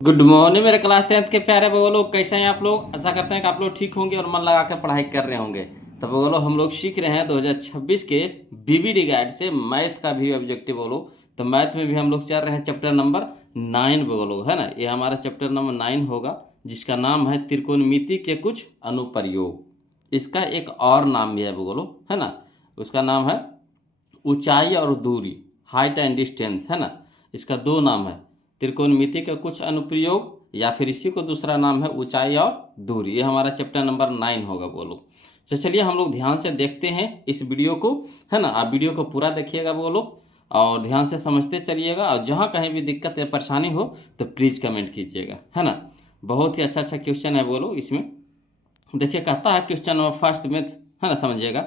Good morning मेरे class 10th के प्यारे वो लोग, कैसे हैं आप लोग। आशा करते हैं कि आप लोग ठीक होंगे और मन लगा कर पढ़ाई कर रहे होंगे। तो वो लोग हम लोग सीख रहे हैं 2026 के बीबीडी गाइड से मैथ का भी ऑब्जेक्टिव बोलो। तो मैथ में भी हम लोग चल रहे हैं चैप्टर नंबर 9 बोलो, है ना। ये हमारा चैप्टर नंबर 9 होगा, जिसका नाम है त्रिकोणमिति के कुछ अनुप्रयोग। इसका एक और नाम भी है बोलो, है ना। उसका नाम है ऊंचाई और दूरी, हाइट एंड डिस्टेंस, है ना। इसका दो नाम है, त्रिकोणमिति के कुछ अनुप्रयोग, या फिर इसी को दूसरा नाम है ऊंचाई और दूरी। ये हमारा चैप्टर नंबर 9 होगा बोलो। तो चलिए हम लोग ध्यान से देखते हैं इस वीडियो को, है ना। आप वीडियो को पूरा देखिएगा बोलो और ध्यान से समझते चलिएगा, और जहाँ कहीं भी दिक्कत या परेशानी हो तो प्लीज़ कमेंट कीजिएगा, है ना। बहुत ही अच्छा अच्छा क्वेश्चन है बोलो इसमें। देखिए कहता है क्वेश्चन नंबर फर्स्ट में, है ना, समझिएगा।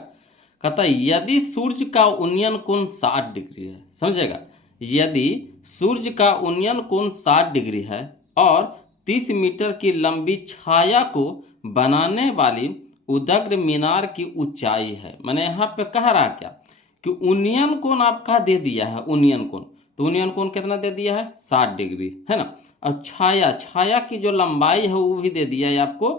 कहता है यदि सूर्य का उन्नयन कोण 60 डिग्री है, समझेगा। यदि सूर्य का उन्नयन कोण 60 डिग्री है और 30 मीटर की लंबी छाया को बनाने वाली उदग्र मीनार की ऊंचाई है। मैंने यहाँ पे कह रहा क्या कि उन्नयन कोण आपका दे दिया है, उन्नयन कोण। तो उन्नयन कोण कितना दे दिया है, 60 डिग्री, है ना। और छाया छाया की जो लंबाई है वो भी दे दिया है आपको,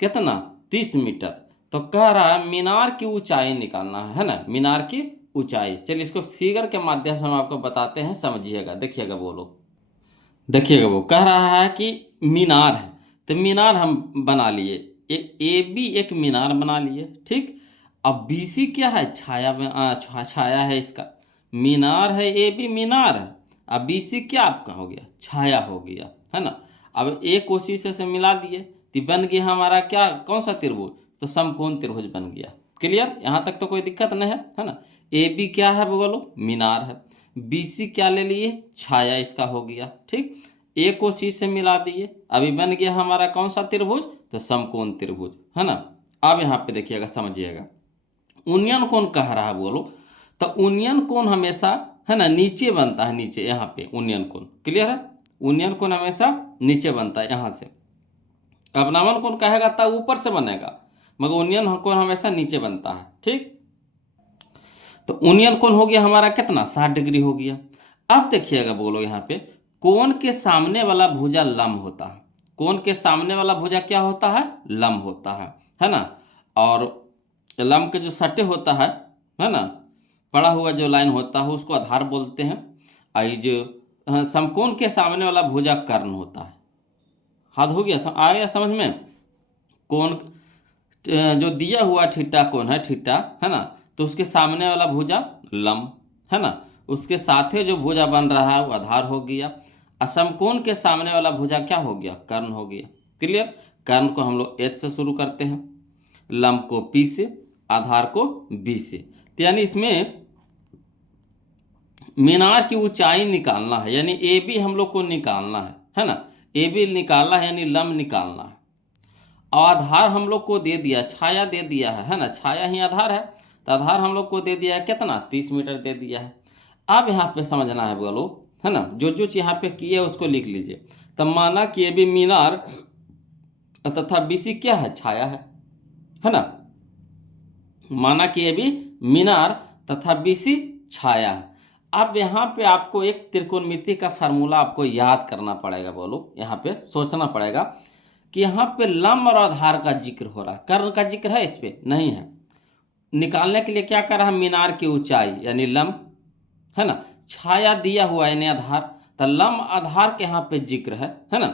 कितना, 30 मीटर। तो कह रहा है मीनार की ऊंचाई निकालना है ना, मीनार की ऊंचाई। चलिए इसको फिगर के माध्यम से हम आपको बताते हैं, समझिएगा, देखिएगा बोलो। देखिएगा वो कह रहा है कि मीनार है, तो मीनार हम बना लिए। ए बी एक मीनार बना लिए, ठीक। अब बी सी क्या है, छाया है इसका। मीनार है ए बी, मीनार है। अब बी सी क्या आपका हो गया, छाया हो गया, है ना। अब ए को सी से मिला दिए तो बन गया हमारा क्या, कौन सा त्रिभुज, तो समकोण त्रिभुज बन गया। क्लियर, यहाँ तक तो कोई दिक्कत नहीं है ना। ए बी क्या है बोलो, मीनार है। बी सी क्या ले लिए, छाया इसका हो गया, ठीक। ए को सी से मिला दिए, अभी बन गया हमारा कौन सा त्रिभुज, तो समकोण त्रिभुज, है ना। अब यहाँ पे देखिएगा, समझिएगा। उन्नयन कोण कह रहा है बोलो, तो उन्नयन कोण हमेशा, है ना, नीचे बनता है, नीचे यहाँ पे उन्नयन कोण। क्लियर है, उन्नयन कोण हमेशा नीचे बनता है यहाँ से। अपनावन कोण कहेगा तब ऊपर से बनेगा, मगर उन्नयन कोण हमेशा नीचे बनता है, ठीक। तो उन्नयन कोण हो गया हमारा कितना, 60 डिग्री हो गया। अब देखिएगा बोलो यहाँ पे, कोण के सामने वाला भुजा लंब होता है। कोण के सामने वाला भुजा क्या होता है, लंब होता है ना। और लंब के जो सटे होता है ना, पड़ा हुआ जो लाइन होता है उसको आधार बोलते हैं। और ये जो समकोण के सामने वाला भुजा कर्ण होता है। हाथ हो गया, आ गया समझ में। कोण जो दिया हुआ थीटा कोण है, थीटा, है ना, तो उसके सामने वाला भुजा लंब, है ना। उसके साथ ही जो भुजा बन रहा है वो आधार हो गया। असमकोण के सामने वाला भुजा क्या हो गया, कर्ण हो गया। क्लियर, कर्ण को हम लोग एच से शुरू करते हैं, लंब को पी से, आधार को बी से। तो यानी इसमें मीनार की ऊंचाई निकालना है, यानी ए बी हम लोग को निकालना है ना। ए बी निकालना है, यानी लंब निकालना है। आधार हम लोग को दे दिया, छाया दे दिया है ना, छाया ही आधार है। तो आधार हम लोग को दे दिया है कितना, 30 मीटर दे दिया है। अब यहाँ पे समझना है बोलो, है ना, जो जो चीज यहाँ पे किए उसको लिख लीजिए। तब माना कि ये भी मीनार तथा बीसी क्या है, छाया है ना। माना कि ये भी मीनार तथा बीसी छाया है। अब यहाँ पे आपको एक त्रिकोणमिति का फार्मूला आपको याद करना पड़ेगा बोलो, यहाँ पे सोचना पड़ेगा कि यहाँ पे लंब और आधार का जिक्र हो रहा है, कर्ण का जिक्र है इस पे नहीं है। निकालने के लिए क्या कर रहा है, मीनार की ऊंचाई यानी लंब, है ना। छाया दिया हुआ यानी आधार, तो लंब आधार के यहाँ पे जिक्र है ना।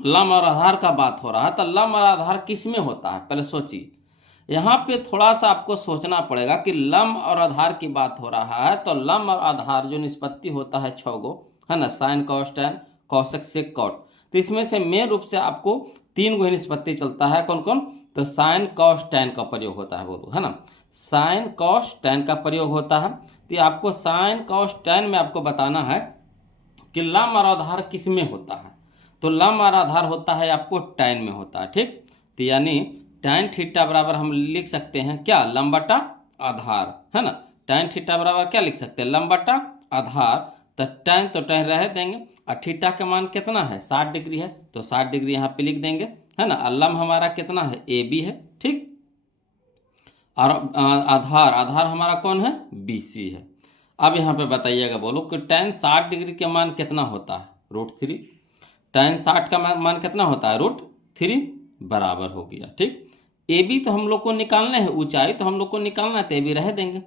लंब और आधार का बात हो रहा है, तो लंब और आधार किस में होता है, पहले सोचिए। यहाँ पे थोड़ा सा आपको सोचना पड़ेगा कि लंब और आधार की बात हो रहा है, तो लंब और आधार जो निष्पत्ति होता है 6 गो, है ना, sine cos tan cosec sec cot. तो इसमें से मेन रूप से आपको 3 गो ही निष्पत्ति चलता है, कौन कौन, तो साइन कॉस टैन का प्रयोग होता है बोलो, है ना। साइन कॉस टैन का प्रयोग होता है। तो आपको साइन कॉस टैन में आपको बताना है कि लंब और आधार किस में होता है। तो लंब और आधार होता है आपको टैन में होता है, ठीक। तो यानी टैन थीटा बराबर हम लिख सकते हैं क्या, लंब बटा आधार, है ना। टैन थीटा बराबर क्या लिख सकते हैं, लंब बटा आधार। तो टैन रह देंगे, और थीटा का मान कितना है, 60 डिग्री है, तो 60 डिग्री यहाँ पे लिख देंगे, है ना। और लंब हमारा कितना है, ए बी है, ठीक। और आधार आधार हमारा कौन है, बी सी है। अब यहाँ पे बताइएगा बोलो कि टैन 60 डिग्री के मान कितना होता है, √3। tan 60 का मान कितना होता है √3 बराबर हो गया। ठीक, ए बी तो हम लोग को निकालना है, ऊंचाई तो हम लोग को निकालना है, तो ए बी रह देंगे।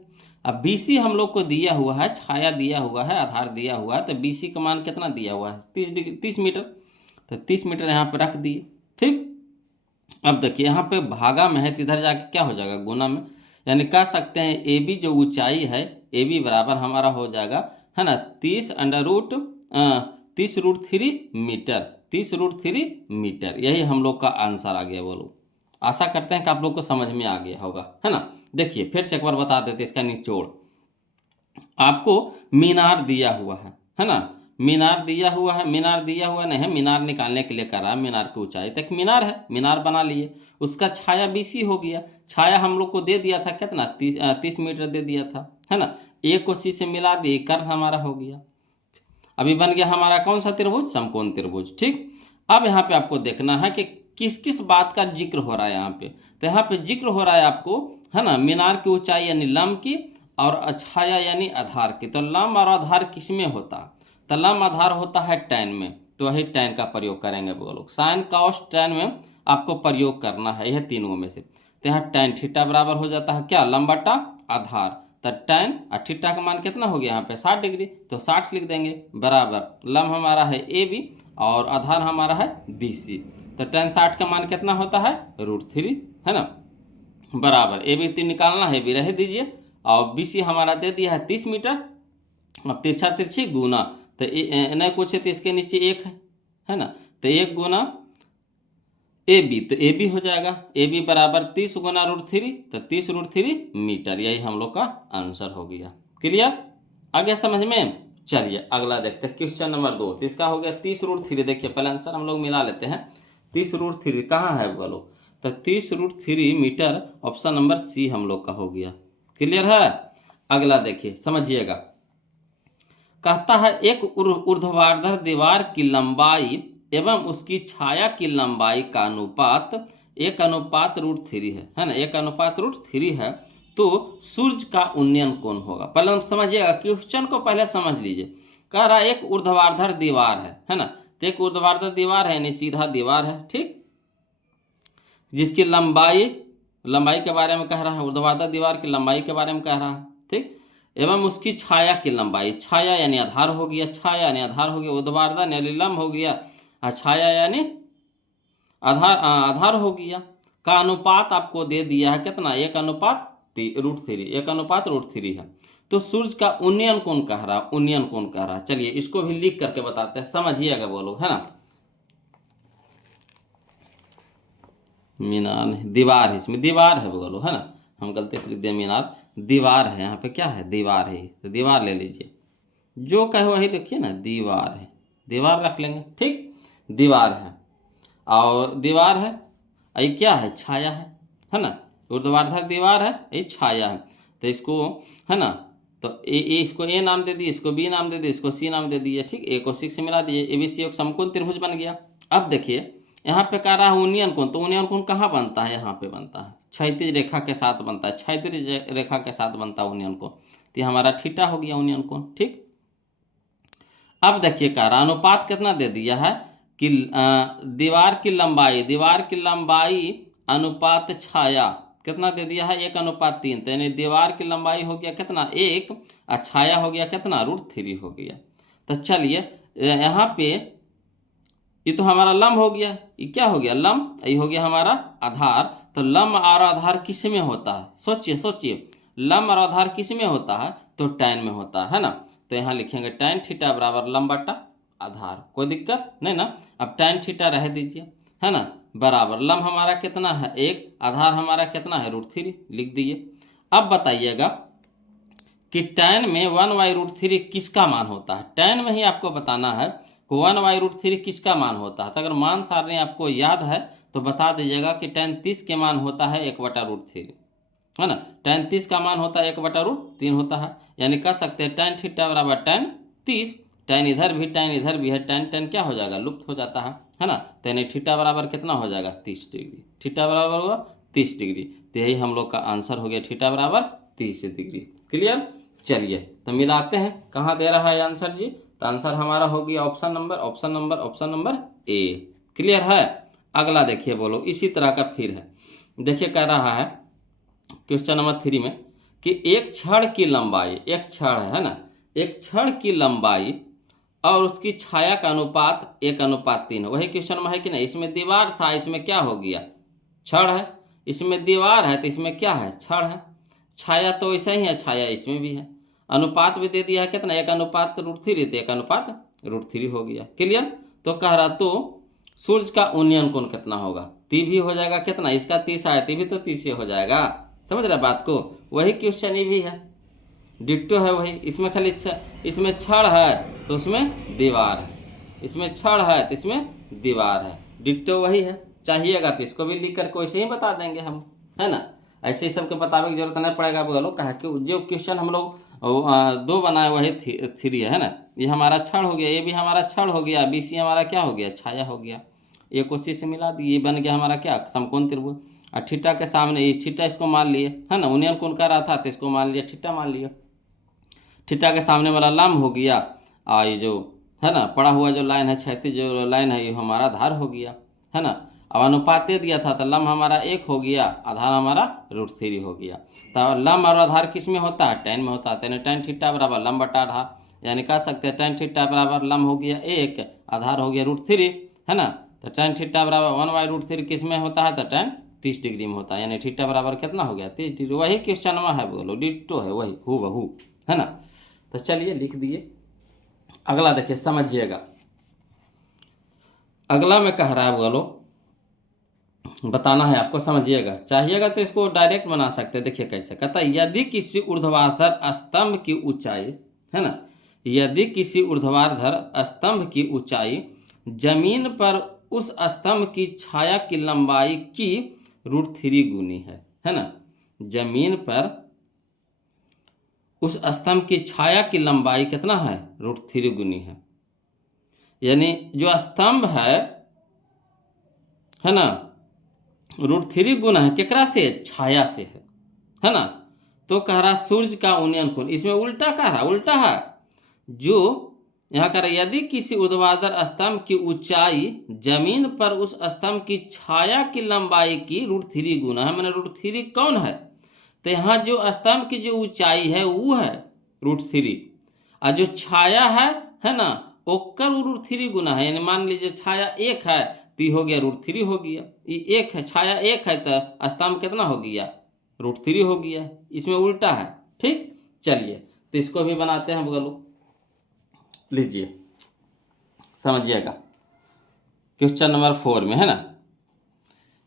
अब बी सी हम लोग को दिया हुआ है, छाया दिया हुआ है, आधार दिया हुआ है, तो बी सी का मान कितना दिया हुआ है 30 मीटर, तो 30 मीटर यहाँ पे रख दिए। ठीक, अब देखिए यहाँ पे भागा में है तो इधर जाके क्या हो जाएगा गुना में, यानी कह सकते हैं ए बी जो ऊंचाई है ए बी बराबर हमारा हो जाएगा है ना 30√3 मीटर, 30√3 मीटर। यही हम लोग का आंसर आ गया। बोलो, आशा करते हैं कि आप लोग को समझ में आ गया होगा, है ना। देखिए फिर से एक बार बता देते इसका निचोड़। आपको मीनार दिया हुआ है ना, मीनार दिया हुआ है, मीनार दिया हुआ नहीं है, मीनार निकालने के लिए कह रहा है, मीनार की ऊंचाई तक मीनार है, मीनार बना लिए, उसका छाया बीसी हो गया, छाया हम लोग को दे दिया था कितना 30 मीटर दे दिया था, है ना। ए को सी से मिला दिए, कर्ण हमारा हो गया। अभी बन गया हमारा कौन सा त्रिभुज, समकोण त्रिभुज। ठीक, अब यहाँ पे आपको देखना है कि किस किस बात का जिक्र हो रहा है यहाँ पे, तो यहाँ पे जिक्र हो रहा है आपको, है ना, मीनार की ऊंचाई यानी लंब की, और छाया यानी आधार की। तो लंब और आधार किस में होता है, तो लंब आधार होता है टैन में, तो वही टैन का प्रयोग करेंगे वो लोग। साइन कॉस टैन में आपको प्रयोग करना है, यह तीनों में से। तो यहाँ टैन थीटा बराबर हो जाता है क्या, लंब बटा आधार, तो टैन और थीटा का मान कितना हो गया यहाँ पे 60 डिग्री, तो 60 लिख देंगे बराबर लंब हमारा है ए बी और आधार हमारा है बी सी, तो टैन 60 का मान कितना होता है √3, है ना, बराबर ए बी निकालना है, बी रह दीजिए, और बी सी हमारा दे दिया है 30 मीटर। अब तिरछा तिरछी गुना, तो नहीं कुछ है तो इसके नीचे एक है ना, तो 1 गुना ए बी, तो ए बी हो जाएगा, ए बी बराबर 30 गुना √3, तो 30√3 मीटर। यही हम लोग का आंसर हो गया। क्लियर, आ गया समझ में। चलिए अगला देखते हैं, क्वेश्चन नंबर 2। तो इसका हो गया 30√3। देखिए पहले आंसर हम लोग मिला लेते हैं। 30√3 कहाँ है बोलो, तो 30√3 मीटर, ऑप्शन नंबर सी हम लोग का हो गया। क्लियर है। अगला देखिए समझिएगा, कहता है एक ऊर्ध्वाधर दीवार की लंबाई एवं उसकी छाया की लंबाई का अनुपात 1:√3 है ना, 1:√3 है, तो सूर्य का उन्नयन कोण होगा। पहले हम समझिएगा, क्वेश्चन को पहले समझ लीजिए। कह रहा है एक ऊर्ध्वाधर दीवार है ना, तो एक ऊर्ध्वाधर दीवार है यानी सीधा दीवार है, ठीक, जिसकी लंबाई के बारे में कह रहा है, ऊर्ध्वाधर दीवार की लंबाई के बारे में कह रहा है, ठीक, एवं उसकी छाया की लंबाई, छाया यानी आधार हो गया, छाया यानी आधार हो गया, ऊर्ध्वाधर यानी लंब हो गया, छाया यानी आधार हो गया, का अनुपात आपको दे दिया है कितना 1:√3, 1:√3 है, तो सूर्य का उन्नयन कोण कह रहा है, उन्नयन कोण कह रहा है। चलिए इसको भी लिख करके बताते हैं, समझिएगा वो लोग, है ना। मीनार नहीं, दीवार है, इसमें दीवार है बोलो, है ना, हम गलती से लिख दिया मीनार, दीवार है, यहाँ पे क्या है दीवार है, तो दीवार ले लीजिए, जो कहे वही लिखिए ना, दीवार है, दीवार रख लेंगे, ठीक, दीवार है, और दीवार है, ये क्या है छाया है ना, ऊर्ध्वाधर दीवार है, ये छाया है, तो इसको है ना, तो ए इसको ए नाम दे दिए, इसको बी नाम दे दिए, इसको सी नाम दे दिए, ठीक, ए को सी से मिला दिए, ए बी सी एक समकोण त्रिभुज बन गया। अब देखिए यहाँ पे कह रहा है उन्नयन कोण, तो उन्नयन कोण कहाँ बनता है, यहाँ पे बनता है, क्षैतिज रेखा के साथ बनता है, क्षैतिज रेखा के साथ बनता है उन्नयन कोण, तो ये हमारा थीटा हो गया उन्नयन कोण, ठीक। अब देखिए कह रहा अनुपात कितना दे दिया है कि दीवार की लंबाई अनुपात छाया कितना दे दिया है 1:3, तो यानी दीवार की लंबाई हो गया कितना 1 और छाया हो गया कितना √3 हो गया। तो चलिए यहाँ पे ये तो हमारा लंब हो गया, ये क्या हो गया लंब, ये हो गया हमारा आधार। तो लंब और आधार किस में होता है, सोचिए लंब और आधार किस में होता है, तो टैन में होता है ना। तो यहाँ लिखेंगे टैन थीटा बराबर लंब बटा आधार, कोई दिक्कत नहीं ना। अब टैन थीटा रह दीजिए, है ना, बराबर लंब हमारा कितना है 1, आधार हमारा कितना है √3 लिख दिए। अब बताइएगा कि टैन में 1/√3 किसका मान होता है, टैन में ही आपको बताना है 1/√3 किसका मान होता है। तो अगर मान सारणी आपको याद है तो बता दीजिएगा कि टैन 30 के मान होता है 1/√3, है ना, टैन 30 का मान होता है 1/√3 होता है, यानी कह सकते हैं टैन थीटा बराबर टैन 30, टैन इधर भी है, टैन क्या हो जाएगा लुप्त हो जाता है ना, तो यानी थीटा बराबर कितना हो जाएगा 30 डिग्री, थीटा बराबर होगा 30 डिग्री। तो यही हम लोग का आंसर हो गया, थीटा बराबर 30 डिग्री। क्लियर। चलिए तो मिलाते हैं, कहाँ दे रहा है आंसर जी, तो आंसर हमारा हो गया ऑप्शन नंबर ए। क्लियर है। अगला देखिए बोलो इसी तरह का फिर है। देखिए कह रहा है क्वेश्चन नंबर 3 में कि एक छड़ की लंबाई, एक छड़ है ना, एक छड़ की लंबाई और उसकी छाया का अनुपात 1:3। वही क्वेश्चन में है कि नहीं। इसमें दीवार था, इसमें क्या हो गया, छड़ है। इसमें दीवार है तो इसमें क्या है, छड़ है। छाया तो ऐसा ही है, छाया इसमें भी है। अनुपात भी दे दिया है कितना, 1:3, तो 1:3 हो गया। क्लियर। तो कह रहा तो सूर्य का उन्नयन कोण कितना होगा, ती भी हो जाएगा कितना, इसका 30 है, ती भी तो 30 हो जाएगा। समझ रहे बात को। वही क्वेश्चन ये भी है, डिट्टो है वही। इसमें खाली इसमें छड़ है तो उसमें दीवार है, इसमें छड़ है तो इसमें दीवार है, डिट्टो वही है। चाहिएगा तो इसको भी लिख करके वैसे ही बता देंगे हम, है ना। ऐसे ही सबके बताने की जरूरत नहीं पड़ेगा। बोलो कहा कि जो क्वेश्चन हम लोग 2 बनाए वही 3 है ना। ये हमारा छड़ हो गया, ये भी हमारा छड़ हो गया, BC हमारा क्या हो गया, छाया हो गया। ये कोशिश से मिला दी, ये बन गया हमारा क्या, समकोण त्रिभुज। और थीटा के सामने ये थीटा, इसको मान लिए, है ना। उन्नयन कोण का रहा था तो इसको मान लिया, थीटा मान लिया। थीटा के सामने वाला लंब हो गया, और ये जो है ना पड़ा हुआ जो लाइन है, क्षैतिज जो लाइन है, ये हमारा आधार हो गया, है ना। अब अनुपात दे दिया था तो लंब हमारा 1 हो गया, आधार हमारा √3 हो गया। तो लंब और आधार किस में होता है, tan में होता है। यानी tan थीटा बराबर लंब बटा आधार, यानी कह सकते हैं tan थीटा बराबर लंब हो गया 1, आधार हो गया √3, है ना। तो tan थीटा बराबर 1/√3 किस में होता है, तो tan 30 डिग्री में होता है। यानी थीटा बराबर कितना हो गया, 30 डिग्री। वही क्वेश्चन में है, बोलो डिट्टो है वही, हूबहू, है ना। तो चलिए लिख दिए। अगला देखिए समझिएगा। अगला में कह रहा है, बोलो बताना है आपको, समझिएगा। चाहिएगा तो इसको डायरेक्ट बना सकते हैं। देखिए कैसे कहता है, यदि किसी ऊर्ध्वाधर स्तंभ की ऊंचाई, है ना, यदि किसी ऊर्ध्वाधर स्तंभ की ऊंचाई जमीन पर उस स्तंभ की छाया की लंबाई की √3 गुनी है ना। जमीन पर उस स्तंभ की छाया की लंबाई कितना है, √3 गुनी है। यानी जो स्तंभ है ना, √3 गुना है केकरा से, छाया से है ना। तो कह रहा सूर्य का उन्नयन कोण, इसमें उल्टा कह रहा, उल्टा है। जो यहाँ कह रहा यदि किसी ऊर्ध्वाधर स्तंभ की ऊंचाई जमीन पर उस स्तंभ की छाया की लंबाई की √3 गुना है, मैंने √3 कौन है, तो यहाँ जो स्तंभ की जो ऊंचाई है वो है √3, और जो छाया है ना, ओकर √3 गुना है। यानी मान लीजिए छाया 1 है तो हो गया √3 हो गया। ये 1 है, छाया 1 है तो स्तंभ कितना हो गया, √3 हो गया। इसमें उल्टा है, ठीक। चलिए तो इसको भी बनाते हैं, बोलो लीजिए समझिएगा। क्वेश्चन नंबर 4 में है ना,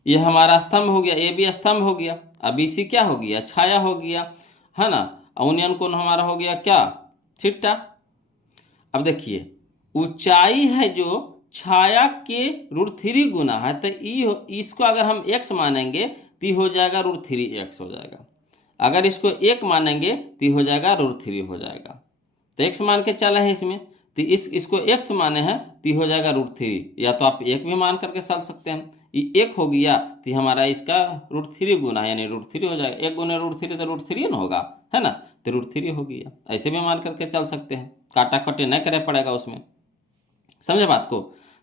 ये हमारा स्तंभ हो गया, AB स्तंभ हो गया, अब BC क्या हो गया, छाया हो गया, है ना। उन्नयन कोण हमारा हो गया क्या, थीटा। अब देखिए ऊंचाई है जो छाया के √3 गुना है, तो इसको अगर हम x मानेंगे तो हो जाएगा √3x हो जाएगा। अगर इसको 1 मानेंगे तो हो जाएगा √3 हो जाएगा। तो x मान के चले हैं इसमें, तो इसको x माने हैं तो हो जाएगा √3, या तो आप 1 भी मान करके चल सकते हैं। ये 1 हो गया तो हमारा इसका √3 गुना है, यानी √3 हो जाएगा। 1 गुना √3 तो √3 ना होगा, है ना, तो √3 हो गया। ऐसे भी मान करके चल सकते हैं, काटा कटे नहीं करे पड़ेगा उसमें, समझे बात को।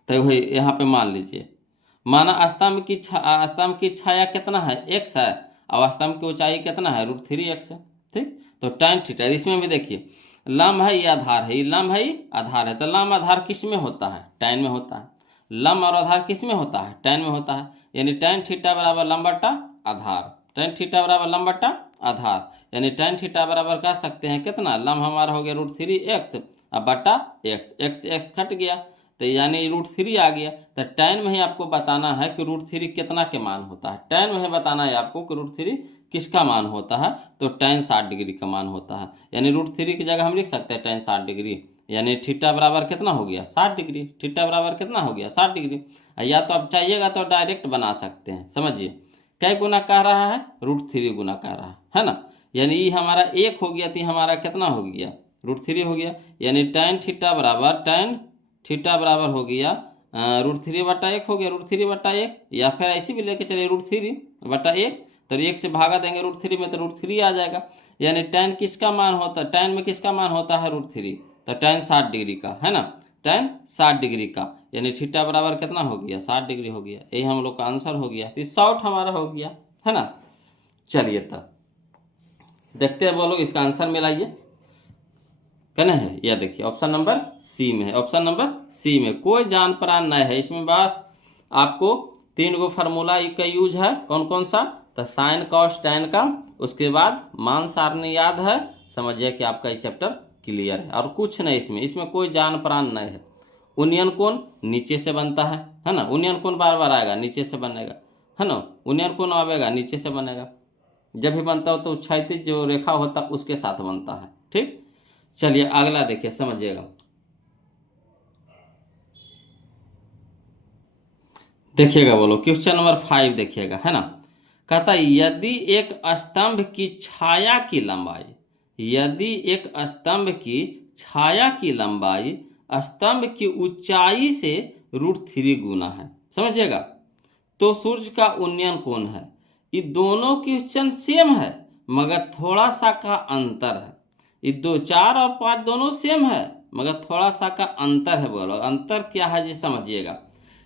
तो वही यहाँ पे मान लीजिए, माना स्तंभ की छाया कितना है, x है, और स्तंभ की ऊंचाई कितना है, √3x है, ठीक। तो tan थीटा, इसमें भी देखिए लंब है, ये आधार है, ये लंब है, ये आधार है। तो लंब आधार किस में होता है, tan में होता है। लंब और आधार किस में होता है, tan में होता है। यानी tan थीटा बराबर लंब बटा आधार, tan थीटा बराबर लंब बटा आधार, यानी tan थीटा बराबर कह सकते हैं कितना, लंब हमारा हो गया √3x अब बटा x कट गया, तो यानी √3 आ गया। तो tan में ही आपको बताना है कि √3 कितना के मान होता है। tan में ही बताना है आपको कि √3 किसका मान होता है, तो tan 60 डिग्री का मान होता है। यानी √3 की जगह हम लिख सकते हैं tan 60 डिग्री, यानी थीटा बराबर कितना हो गया, 60 डिग्री। थीटा बराबर कितना हो गया, 60 डिग्री। या तो आप चाहिएगा तो डायरेक्ट बना सकते हैं, समझिए कै गुना कह रहा है, √3 गुना कह रहा है ना। यानी ये हमारा 1 हो गया तो हमारा कितना हो गया, √3 हो गया। यानी tan थीटा बराबर हो गया √3 बटा 1 हो गया, √3 बटा 1, या फिर ऐसे भी लेके चलिए √3 बटा 1, तो 1 से भागा देंगे √3 में तो √3 आ जाएगा। यानी tan किसका मान होता है, tan में किसका मान होता है √3, तो tan 60 डिग्री का, है ना। tan 60 डिग्री का, यानी थीटा बराबर कितना हो गया 60 डिग्री हो गया। यही हम लोग का आंसर हो गया। तो शॉर्ट हमारा हो गया, है ना। चलिए तब देखते हैं बोलो इसका आंसर मिलाइए, कहना है। यह देखिए ऑप्शन नंबर सी में है। ऑप्शन नंबर सी में कोई जान परान नहीं है इसमें, बस आपको 3 गो फार्मूला का यूज है। कौन कौन सा? तो साइन कॉस टैन का, उसके बाद मान सारणी याद है, समझिए कि आपका ये चैप्टर क्लियर है। और कुछ नहीं इसमें कोई जान परान नहीं है। उनियन कोण नीचे से बनता है ना। उनियन कोण बार बार आएगा नीचे से बनेगा, है ना। उनियन कोण आएगा नीचे से बनेगा, जब भी बनता हो तो क्षैतिज जो रेखा होता है उसके साथ बनता है, ठीक। चलिए अगला देखिए, समझिएगा। देखिएगा बोलो क्वेश्चन नंबर 5 देखिएगा, है ना। कहता है यदि एक स्तंभ की छाया की लंबाई, यदि एक स्तंभ की छाया की लंबाई स्तंभ की ऊंचाई से √3 गुना है, समझिएगा, तो सूर्य का उन्नयन कोण है। ये दोनों क्वेश्चन सेम है मगर थोड़ा सा का अंतर है। ये 2, 4 और 5 दोनों सेम है मगर थोड़ा सा का अंतर है। बोलो अंतर क्या है जी, समझिएगा।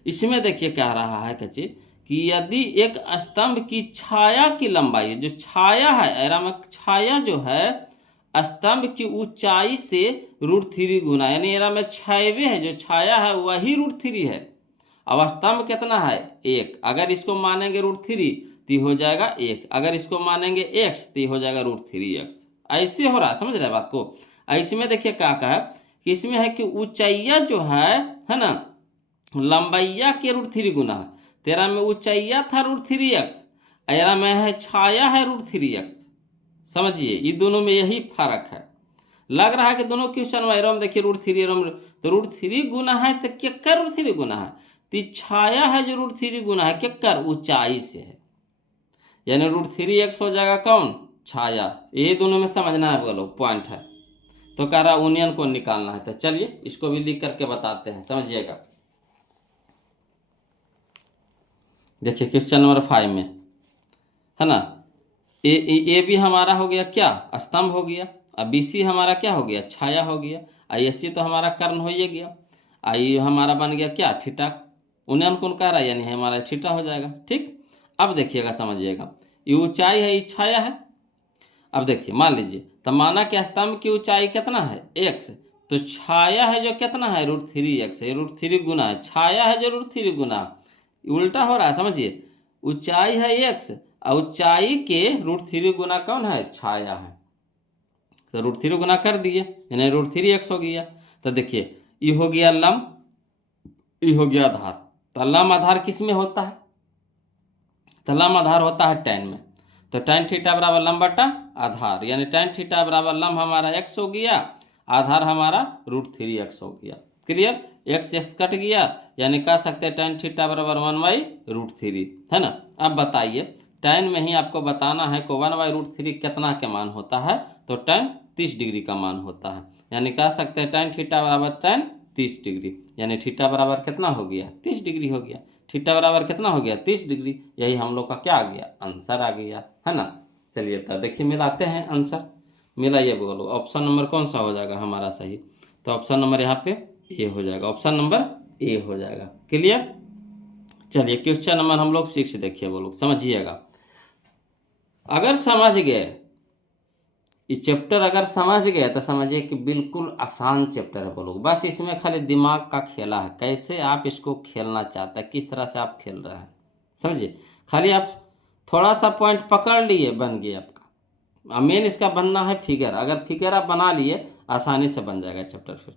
इसमें देखिए कह रहा है कच्चे कि यदि एक स्तंभ की छाया की लंबाई, जो छाया है एरा में, छाया जो है स्तंभ की ऊंचाई से √3 गुना, यानी एरा में छायवे है, जो छाया है वही √3 है। अब स्तंभ कितना है 1, अगर इसको मानेंगे √3 तो हो जाएगा 1, अगर इसको मानेंगे x तो हो जाएगा √3x। ऐसे हो रहा, समझ रहे बात को। ऐसे में देखिए क्या कहा कि इसमें है कि ऊंचाइया जो है ना, लंबाइया के √3 गुना है। तेरा में ऊंचाइया था √3x, एरा में है छाया है √3x। समझिए ये दोनों में यही फर्क है। लग रहा है कि दोनों क्वेश्चन में एरम देखिए √3 तो √3 गुना है, तो क्या कर √3 गुना है, तो छाया है जो √3 गुना है क्या कर ऊंचाई से है, यानी √3x हो जाएगा कौन, छाया। ये दोनों में समझना है, बोलो पॉइंट है। तो कह रहा उनियन को निकालना है, तो चलिए इसको भी लिख करके बताते हैं, समझिएगा। देखिए क्वेश्चन नंबर 5 में, है ना, ए भी हमारा हो गया क्या, स्तंभ हो गया। अब BC हमारा क्या हो गया, छाया हो गया। ISC तो हमारा कर्ण हो ही गया। आई हमारा बन गया क्या, थीटा। उन्नयन कोण कह रहा है, यानी हमारा थीटा हो जाएगा, ठीक। अब देखिएगा, समझिएगा, ये ऊंचाई है, ये छाया है। अब देखिए मान लीजिए, तो माना कि स्तंभ की ऊंचाई कितना है x, तो छाया है जो कितना है √3x है, √3 गुना है, छाया है जो √3 गुना, उल्टा हो रहा है, समझिए। ऊंचाई है x और ऊंचाई के √3 गुना कौन है, छाया है। तो √3 गुना कर दिए, यानी √3x हो गया। तो देखिए ये हो गया लंब, ये हो गया आधार। तो लंब आधार किस में होता है, तो लंब आधार होता है tan में। तो tan थीटा बराबर लंब बटा आधार, यानी tan थीटा बराबर लंब हमारा x हो गया, आधार हमारा √3x हो गया। क्लियर, x कट गया, यानी कह सकते हैं tan थीटा बराबर 1/√3, है ना। अब बताइए tan में ही आपको बताना है को 1/√3 कितना के मान होता है, तो tan 30 डिग्री का मान होता है, यानी कह सकते हैं tan थीटा बराबर tan 30 डिग्री, यानी थीटा बराबर कितना हो गया 30 डिग्री हो गया। थीटा बराबर कितना हो गया 30 डिग्री, यही हम लोग का क्या आ गया, आंसर आ गया, है ना। चलिए तो देखिए मिलाते हैं आंसर, मिलाइए बोलो ऑप्शन नंबर कौन सा हो जाएगा हमारा सही। तो ऑप्शन नंबर यहाँ पे ए हो जाएगा, ऑप्शन नंबर ए हो जाएगा। क्लियर। चलिए क्वेश्चन नंबर हम लोग 6 देखिए, बोलो समझिएगा। अगर समझ गए ये चैप्टर, अगर समझ गए तो समझिए कि बिल्कुल आसान चैप्टर है। बोलो बस इसमें खाली दिमाग का खेला है, कैसे आप इसको खेलना चाहते हैं, किस तरह से आप खेल रहे हैं, समझिए। खाली आप थोड़ा सा पॉइंट पकड़ लिए, बन गया आपका। मेन इसका बनना है फिगर, अगर फिगर आप बना लिए आसानी से बन जाएगा चैप्टर। फिर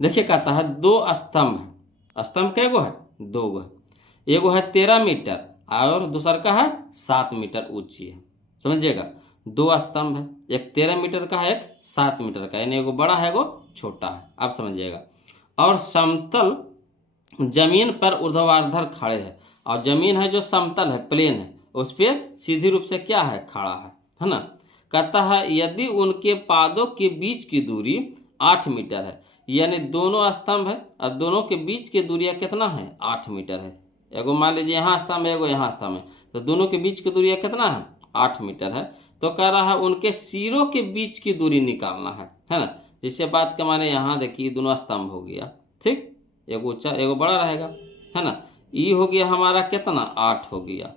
देखिए कहता है 2 स्तंभ है, स्तंभ कै गो है, 2 गो है। एगो है 13 मीटर और दूसर का है 7 मीटर ऊंची है, समझिएगा। 2 स्तंभ है, एक 13 मीटर का है, एक 7 मीटर का, यानी एगो बड़ा है एगो छोटा है, आप समझिएगा। और समतल जमीन पर ऊर्ध्वाधर खड़े हैं, और जमीन है जो समतल है, प्लेन है, उस पर सीधी रूप से क्या है, खड़ा है ना। कहता है यदि उनके पादों के बीच की दूरी 8 मीटर है, यानी दोनों स्तंभ है और दोनों के बीच की दूरिया कितना है, 8 मीटर है। एगो मान लीजिए यहाँ स्तंभ है, एगो यहाँ स्तंभ है, तो दोनों के बीच की दूरिया कितना है, 8 मीटर है। तो कह रहा है उनके सिरों के बीच की दूरी निकालना है ना। जैसे बात के माने यहाँ देखिए दोनों स्तंभ हो गया, ठीक, एगो ऊंचा एगो बड़ा रहेगा, है ना। ई हो गया हमारा कितना, 8 हो गया।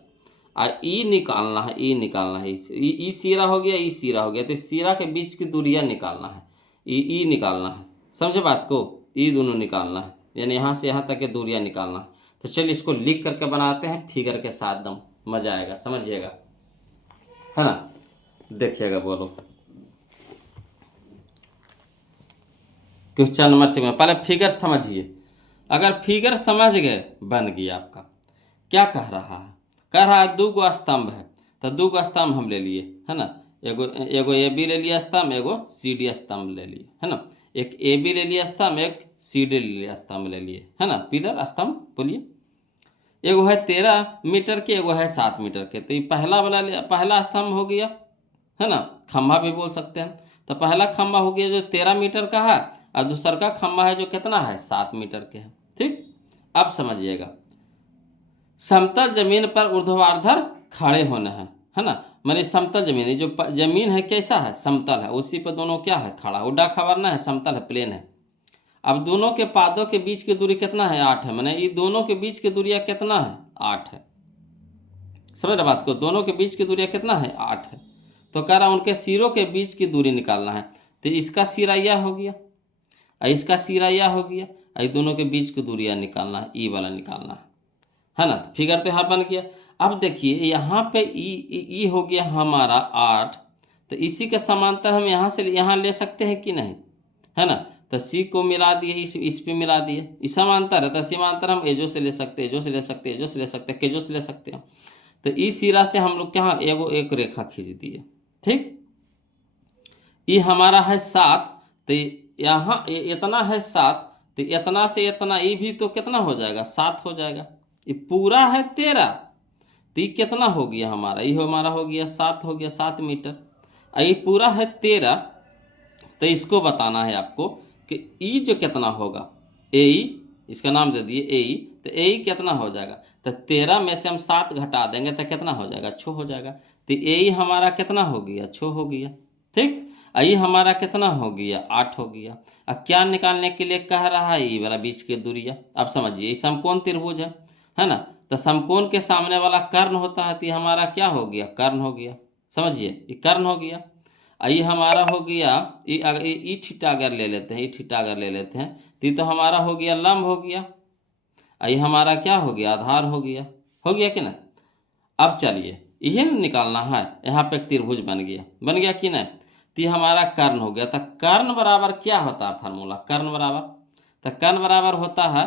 ई निकालना है, ई निकालना है, ई सीरा हो गया, ई सीरा हो गया, तो सीरा के बीच की दूरियां निकालना है, ई निकालना है, समझे बात को, ई दोनों निकालना है, यानी यहाँ से यहाँ तक की दूरियां निकालना है। तो चलिए इसको लिख करके बनाते हैं फिगर के साथ, दम मजा आएगा, समझिएगा, है ना। देखिएगा, बोलो क्वेश्चन नंबर 6 में पहले फिगर समझिए। अगर फिगर समझ गए बन गया आपका। क्या कह रहा है, कह रहा है 2 गो स्तंभ है, तो 2 गो स्तंभ हम ले लिए, है ना। एगो ए बी ले लिया स्तंभ, एगो सी डी स्तंभ ले लिए, है ना। एक ए बी ले लिया स्तंभ, एक सी डी ले लिया स्तंभ ले लिए, है ना, पिलर स्तंभ बोलिए। एगो है 13 मीटर के, एगो है 7 मीटर के, तो ये पहला स्तंभ हो गया, है ना, खंभा भी बोल सकते हैं। तो पहला खंभा हो गया जो 13 मीटर का है, और दूसरा का खंभा है जो कितना है, 7 मीटर के है, ठीक। अब समझिएगा, समतल जमीन पर ऊर्ध्वाधर खड़े होना है ना, माने समतल जमीन है, जो जमीन है कैसा है, समतल है, उसी पर दोनों क्या है, खड़ा, उड्डा खबरना है, समतल है, प्लेन है। अब दोनों के पादों के बीच की दूरी कितना है, 8 है, माने ये दोनों के बीच की दूरिया कितना है, 8 है, समझ रहे बात को, दोनों के बीच की दूरिया कितना है, 8 है। तो कह रहा उनके सिरों के बीच की दूरी निकालना है, तो इसका सिरा यह हो गया, इसका सिरा यह हो गया, ये दोनों के बीच की दूरियां निकालना है, ई वाला निकालना है ना। तो फिगर तो यहाँ बन गया। अब देखिए यहाँ पे ई हो गया हमारा 8, तो इसी के समांतर हम यहाँ से यहाँ ले सकते हैं कि नहीं, है ना। तो सी को मिला दिए, इस पे मिला दिए, इस समांतर है, तो समांतर हम एजो से ले सकते हैं, एजो से ले सकते हैं, एजो से ले सकते हैं, केजो से ले सकते हैं। तो इस सिरा से हम लोग क्या एक रेखा खींच दिए, ठीक। ये हमारा है 7, तो यहाँ इतना है 7, तो इतना से इतना ये भी तो कितना हो जाएगा, 7 हो जाएगा। ये पूरा है 13, तो ये कितना हो गया हमारा, ये हमारा हो गया 7, हो गया 7 मीटर। ये पूरा है 13, तो इसको बताना है आपको कि ई जो कितना होगा, ए, इसका नाम दे दिए ए, तो ए कितना हो जाएगा, तो 13 में से हम 7 घटा देंगे तो कितना हो जाएगा, 6 हो जाएगा। तो ए हमारा कितना हो गया, 6 हो गया, ठीक। ये हमारा कितना हो गया, 8 हो गया। अब क्या निकालने के लिए कह रहा है, ये वाला बीच की दूरिया। अब समझिए ये समकोण त्रिभुज है ना, तो समकोण के सामने वाला कर्ण होता है, तो ये हमारा क्या हो गया, कर्ण हो गया, समझिए ये कर्ण हो गया। ये हमारा हो गया, ये थीटा अगर ले लेते हैं, ये थीटा अगर ले लेते हैं, तो ये तो हमारा हो गया लंब हो गया, ये हमारा क्या हो गया, आधार हो गया कि ना। अब चलिए यही निकालना है, यहाँ पे एक त्रिभुज बन गया कि नहीं। तो ये हमारा कर्ण हो गया। तो कर्ण बराबर क्या होता है फार्मूला, कर्ण बराबर, तो कर्ण बराबर होता है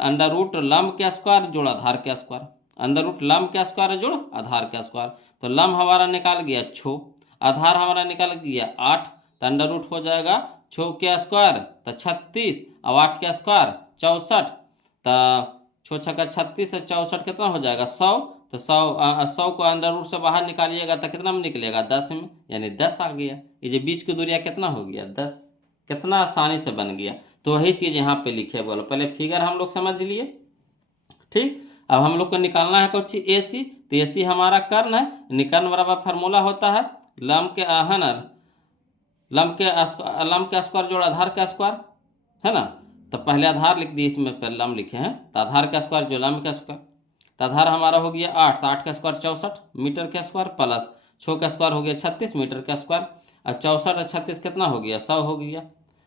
अंडर रूट लंब के स्क्वायर जोड़ आधार के स्क्वायर, अंडर रूट लंब के स्क्वायर जोड़ आधार के स्क्वायर। तो लंब हमारा निकाल गया 6, आधार हमारा निकाल गया 8, तो अंडर रूट हो जाएगा 6 के स्क्वायर तो 36, और 8 के स्क्वायर 64, तो 6 छक्का 36 से 64 कितना हो जाएगा, 100। तो 100 को अंडर रूट से बाहर निकालिएगा तो कितना में निकलेगा, 10 में, यानी 10 आ गया। ये जो बीच की दूरिया कितना हो गया, 10, कितना आसानी से बन गया। तो वही चीज़ यहाँ पे लिखे, बोलो पहले फिगर हम लोग समझ लिए, ठीक। अब हम लोग को निकालना है कुछ ए सी, तो ए सी हमारा कर्ण है, निकर्ण बराबर फार्मूला होता है लंब के लंब के स्क्वायर जोड़ आधार का स्क्वायर, है ना। तो पहले आधार लिख दिए, इसमें पहले लंब लिखे हैं, तो आधार का स्क्वायर जो लंब का स्क्वायर, तो आधार हमारा हो गया 8, 8 का स्क्वायर 64 मीटर का स्क्वायर, प्लस 6 का स्क्वायर हो गया 36 मीटर का स्क्वायर, और 64 और 36 कितना हो गया, 100 हो गया,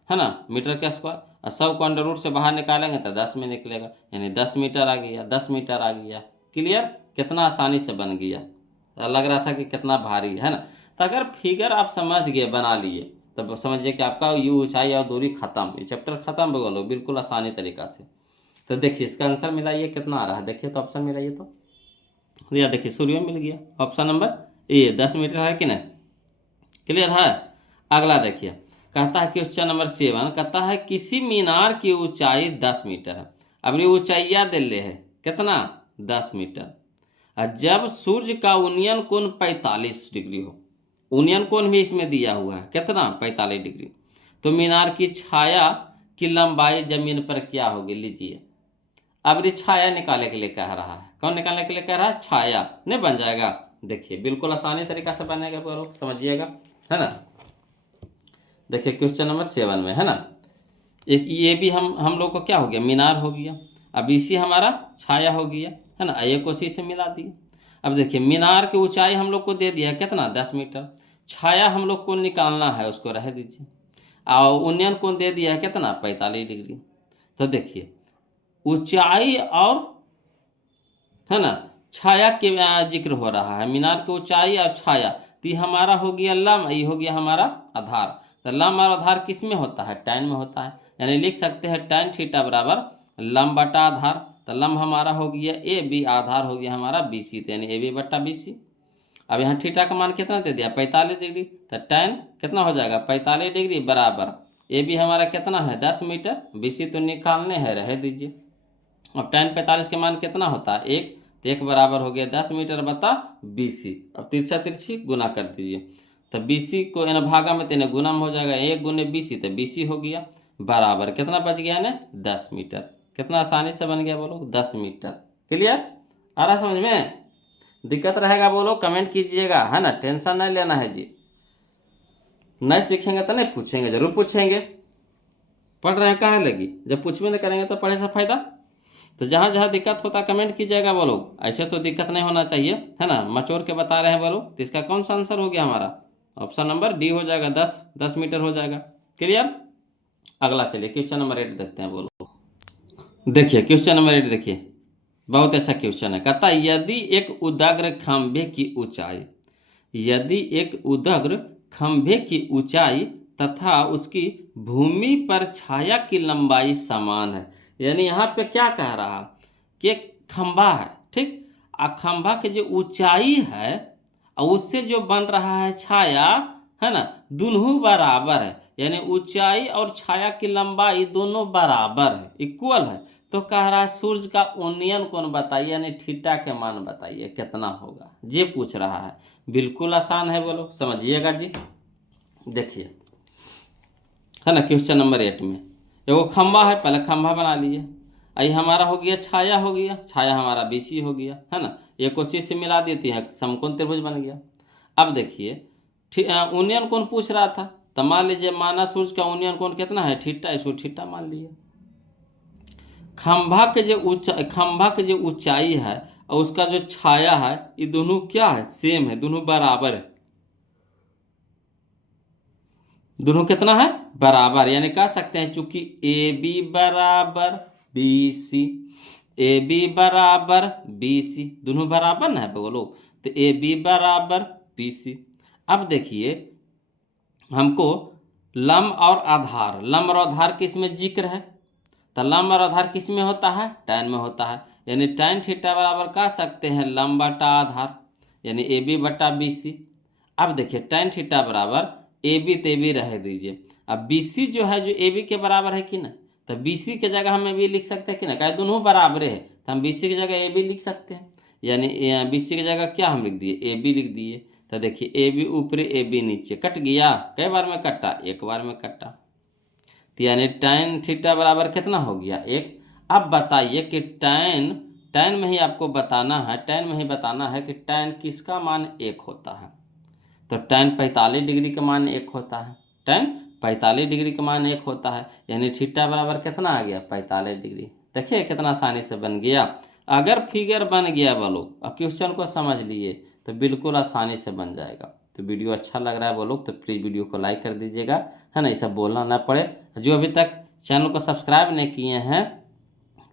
है ना, मीटर का स्क्वायर। और 100 को अंडर रूट से बाहर निकालेंगे तो 10 में निकलेगा, यानी 10 मीटर आ गया, 10 मीटर आ गया। क्लियर, कितना आसानी से बन गया, लग रहा था कि कितना भारी है ना। तो अगर फिगर आप समझ गए, बना लिए, तब समझिए कि आपका यू ऊंचाई और दूरी खत्म, ये चैप्टर खत्म बोलो बिल्कुल आसानी तरीका से। तो देखिए इसका आंसर मिलाइए कितना आ रहा है, देखिए तो ऑप्शन मिलाइए, तो या देखिए सूर्य मिल गया, ऑप्शन नंबर ए 10 मीटर है कि नहीं, क्लियर है। अगला देखिए, कहता है क्वेश्चन नंबर 7, कहता है किसी मीनार की ऊंचाई 10 मीटर है। अब ये ऊंचाइया दे ले है कितना, 10 मीटर, और जब सूर्य का उन्नयन कोण 45 डिग्री हो, उन्नयन कोण भी इसमें दिया हुआ है कितना, 45 डिग्री, तो मीनार की छाया की लंबाई जमीन पर क्या होगी, लीजिए। अब ये छाया निकालने के लिए कह रहा है, कौन निकालने के लिए कह रहा है, छाया नहीं बन जाएगा। देखिए बिल्कुल आसानी तरीका से बनेगा, लोग समझिएगा, है ना। देखिए क्वेश्चन नंबर 7 में, है ना, एक ये भी हम लोग को क्या हो गया, मीनार हो गया। अब इसी हमारा छाया हो गया, है ना, एक उसी से मिला दिया। अब देखिए मीनार की ऊंचाई हम लोग को दे दिया है कितना, 10 मीटर। छाया हम लोग को निकालना है, उसको रह दीजिए। और उन्नयन कोण दे दिया है कितना, 45 डिग्री। तो देखिए ऊंचाई और, है ना, छाया के जिक्र हो रहा है, मीनार की ऊंचाई और छाया। तो ये हमारा हो गया लंब, ये हो गया हमारा आधार। तो लंब और आधार किस में होता है, tan में होता है। यानी लिख सकते हैं tan थीटा बराबर लंब बटा आधार। तो लंब हमारा हो गया ए बी, आधार हो गया हमारा बी सी, तो यानी ए बी बटा बी सी। अब यहाँ थीटा का मान कितना दे दिया, 45 डिग्री। तो tan कितना हो जाएगा, 45 डिग्री बराबर ए बी हमारा कितना है, 10 मीटर। बी सी तो निकालने हैं, रह दीजिए। अब tan 45 के मान कितना होता है, 1। तो 1 बराबर हो गया 10 मीटर बता बी सी। अब तिरछा तिरछी गुना कर दीजिए। तो बी सी को इन भागा में तेने गुना में हो जाएगा, 1 गुने बी सी, तो बी सी हो गया बराबर कितना बच गया ना, 10 मीटर। कितना आसानी से बन गया बोलो, 10 मीटर। क्लियर, आ रहा समझ में? दिक्कत रहेगा बोलो कमेंट कीजिएगा, है ना, टेंशन नहीं लेना है जी। नहीं सीखेंगे तो नहीं पूछेंगे, जरूर पूछेंगे। पढ़ रहे हैं कहाँ लगी, जब पूछबे नहीं करेंगे तो पढ़े से फायदा। तो जहाँ जहाँ दिक्कत होता कमेंट कीजिएगा बोलो, ऐसे तो दिक्कत नहीं होना चाहिए, है ना, मचोर के बता रहे हैं बोलो। तो इसका कौन सा आंसर हो गया हमारा, ऑप्शन नंबर डी हो जाएगा, 10 मीटर हो जाएगा। क्लियर। अगला चलिए क्वेश्चन नंबर 8 देखते हैं बोलो। देखिए क्वेश्चन नंबर 8 देखिए, बहुत ऐसा क्वेश्चन है। कहता है यदि एक उदाग्र खंभे की ऊंचाई, यदि एक उदाग्र खंभे की ऊंचाई तथा उसकी भूमि पर छाया की लंबाई समान है। यानी यहाँ पे क्या कह रहा कि एक खंभा है, ठीक, आ खंभा की जो ऊंचाई है और उससे जो बन रहा है छाया, है ना, दोनों बराबर है। यानी ऊंचाई और छाया की लंबाई दोनों बराबर है, इक्वल है। तो कह रहा है सूर्य का उन्नयन कोण बताइए, यानी थीटा के मान बताइए कितना होगा, ये पूछ रहा है। बिल्कुल आसान है बोलो, समझिएगा जी। देखिए, है ना, क्वेश्चन नंबर 8 में एगो खंभा है, पहले खंभा बना लिए। आई हमारा हो गया छाया, हो गया छाया हमारा बीसी हो गया, है ना, एक उसी से मिला देती है, समकोण त्रिभुज बन गया। अब देखिए उन्नयन कोण पूछ रहा था, तो मान लीजिए माना सूर्य का उन्नयन कोण कितना है, थीटा, इसको थीटा मान लिए। खंभा के जो ऊंचाई है और उसका जो छाया है, ये दोनों क्या है, सेम है, दोनों बराबर है। दोनों कितना है, बराबर। यानी कह सकते हैं चूंकि ए बी बराबर बी सी, ए बी बराबर बी सी, दोनों बराबर ना है बोलो। तो ए बी बराबर बी सी। अब देखिए हमको लंब और आधार, लंब और आधार किस में जिक्र है, तो लंब और आधार किस में होता है, tan में होता है। यानी tan थीटा बराबर कह सकते हैं लंब बटा आधार, यानी ए बी बटा बी सी। अब देखिए tan थीटा बराबर ए बी, तो ए बी रह दीजिए। अब बी सी जो है, जो ए बी के बराबर है कि ना, तो बी सी के जगह हम ए बी लिख सकते हैं कि ना, क्या दोनों बराबर है, तो हम बी सी की जगह ए बी लिख सकते हैं। यानी बी सी की जगह क्या हम लिख दिए, ए बी लिख दिए। तो देखिए ए बी ऊपर ए बी नीचे, कट गया, कई बार में कटा, एक बार में कटा। तो यानी tan थीटा बराबर कितना हो गया, 1। अब बताइए कि tan में ही आपको बताना है, tan में ही बताना है कि tan किसका मान 1 होता है। तो tan 45 डिग्री का मान 1 होता है, tan 45 डिग्री का मान 1 होता है। यानी थीटा बराबर कितना आ गया, 45 डिग्री। देखिए कितना आसानी से बन गया। अगर फिगर बन गया बोलो और क्वेश्चन को समझ लिए तो बिल्कुल आसानी से बन जाएगा। तो वीडियो अच्छा लग रहा है बोलो तो प्लीज़ वीडियो को लाइक कर दीजिएगा, है ना, ये सब बोलना ना पड़े। जो अभी तक चैनल को सब्सक्राइब नहीं किए हैं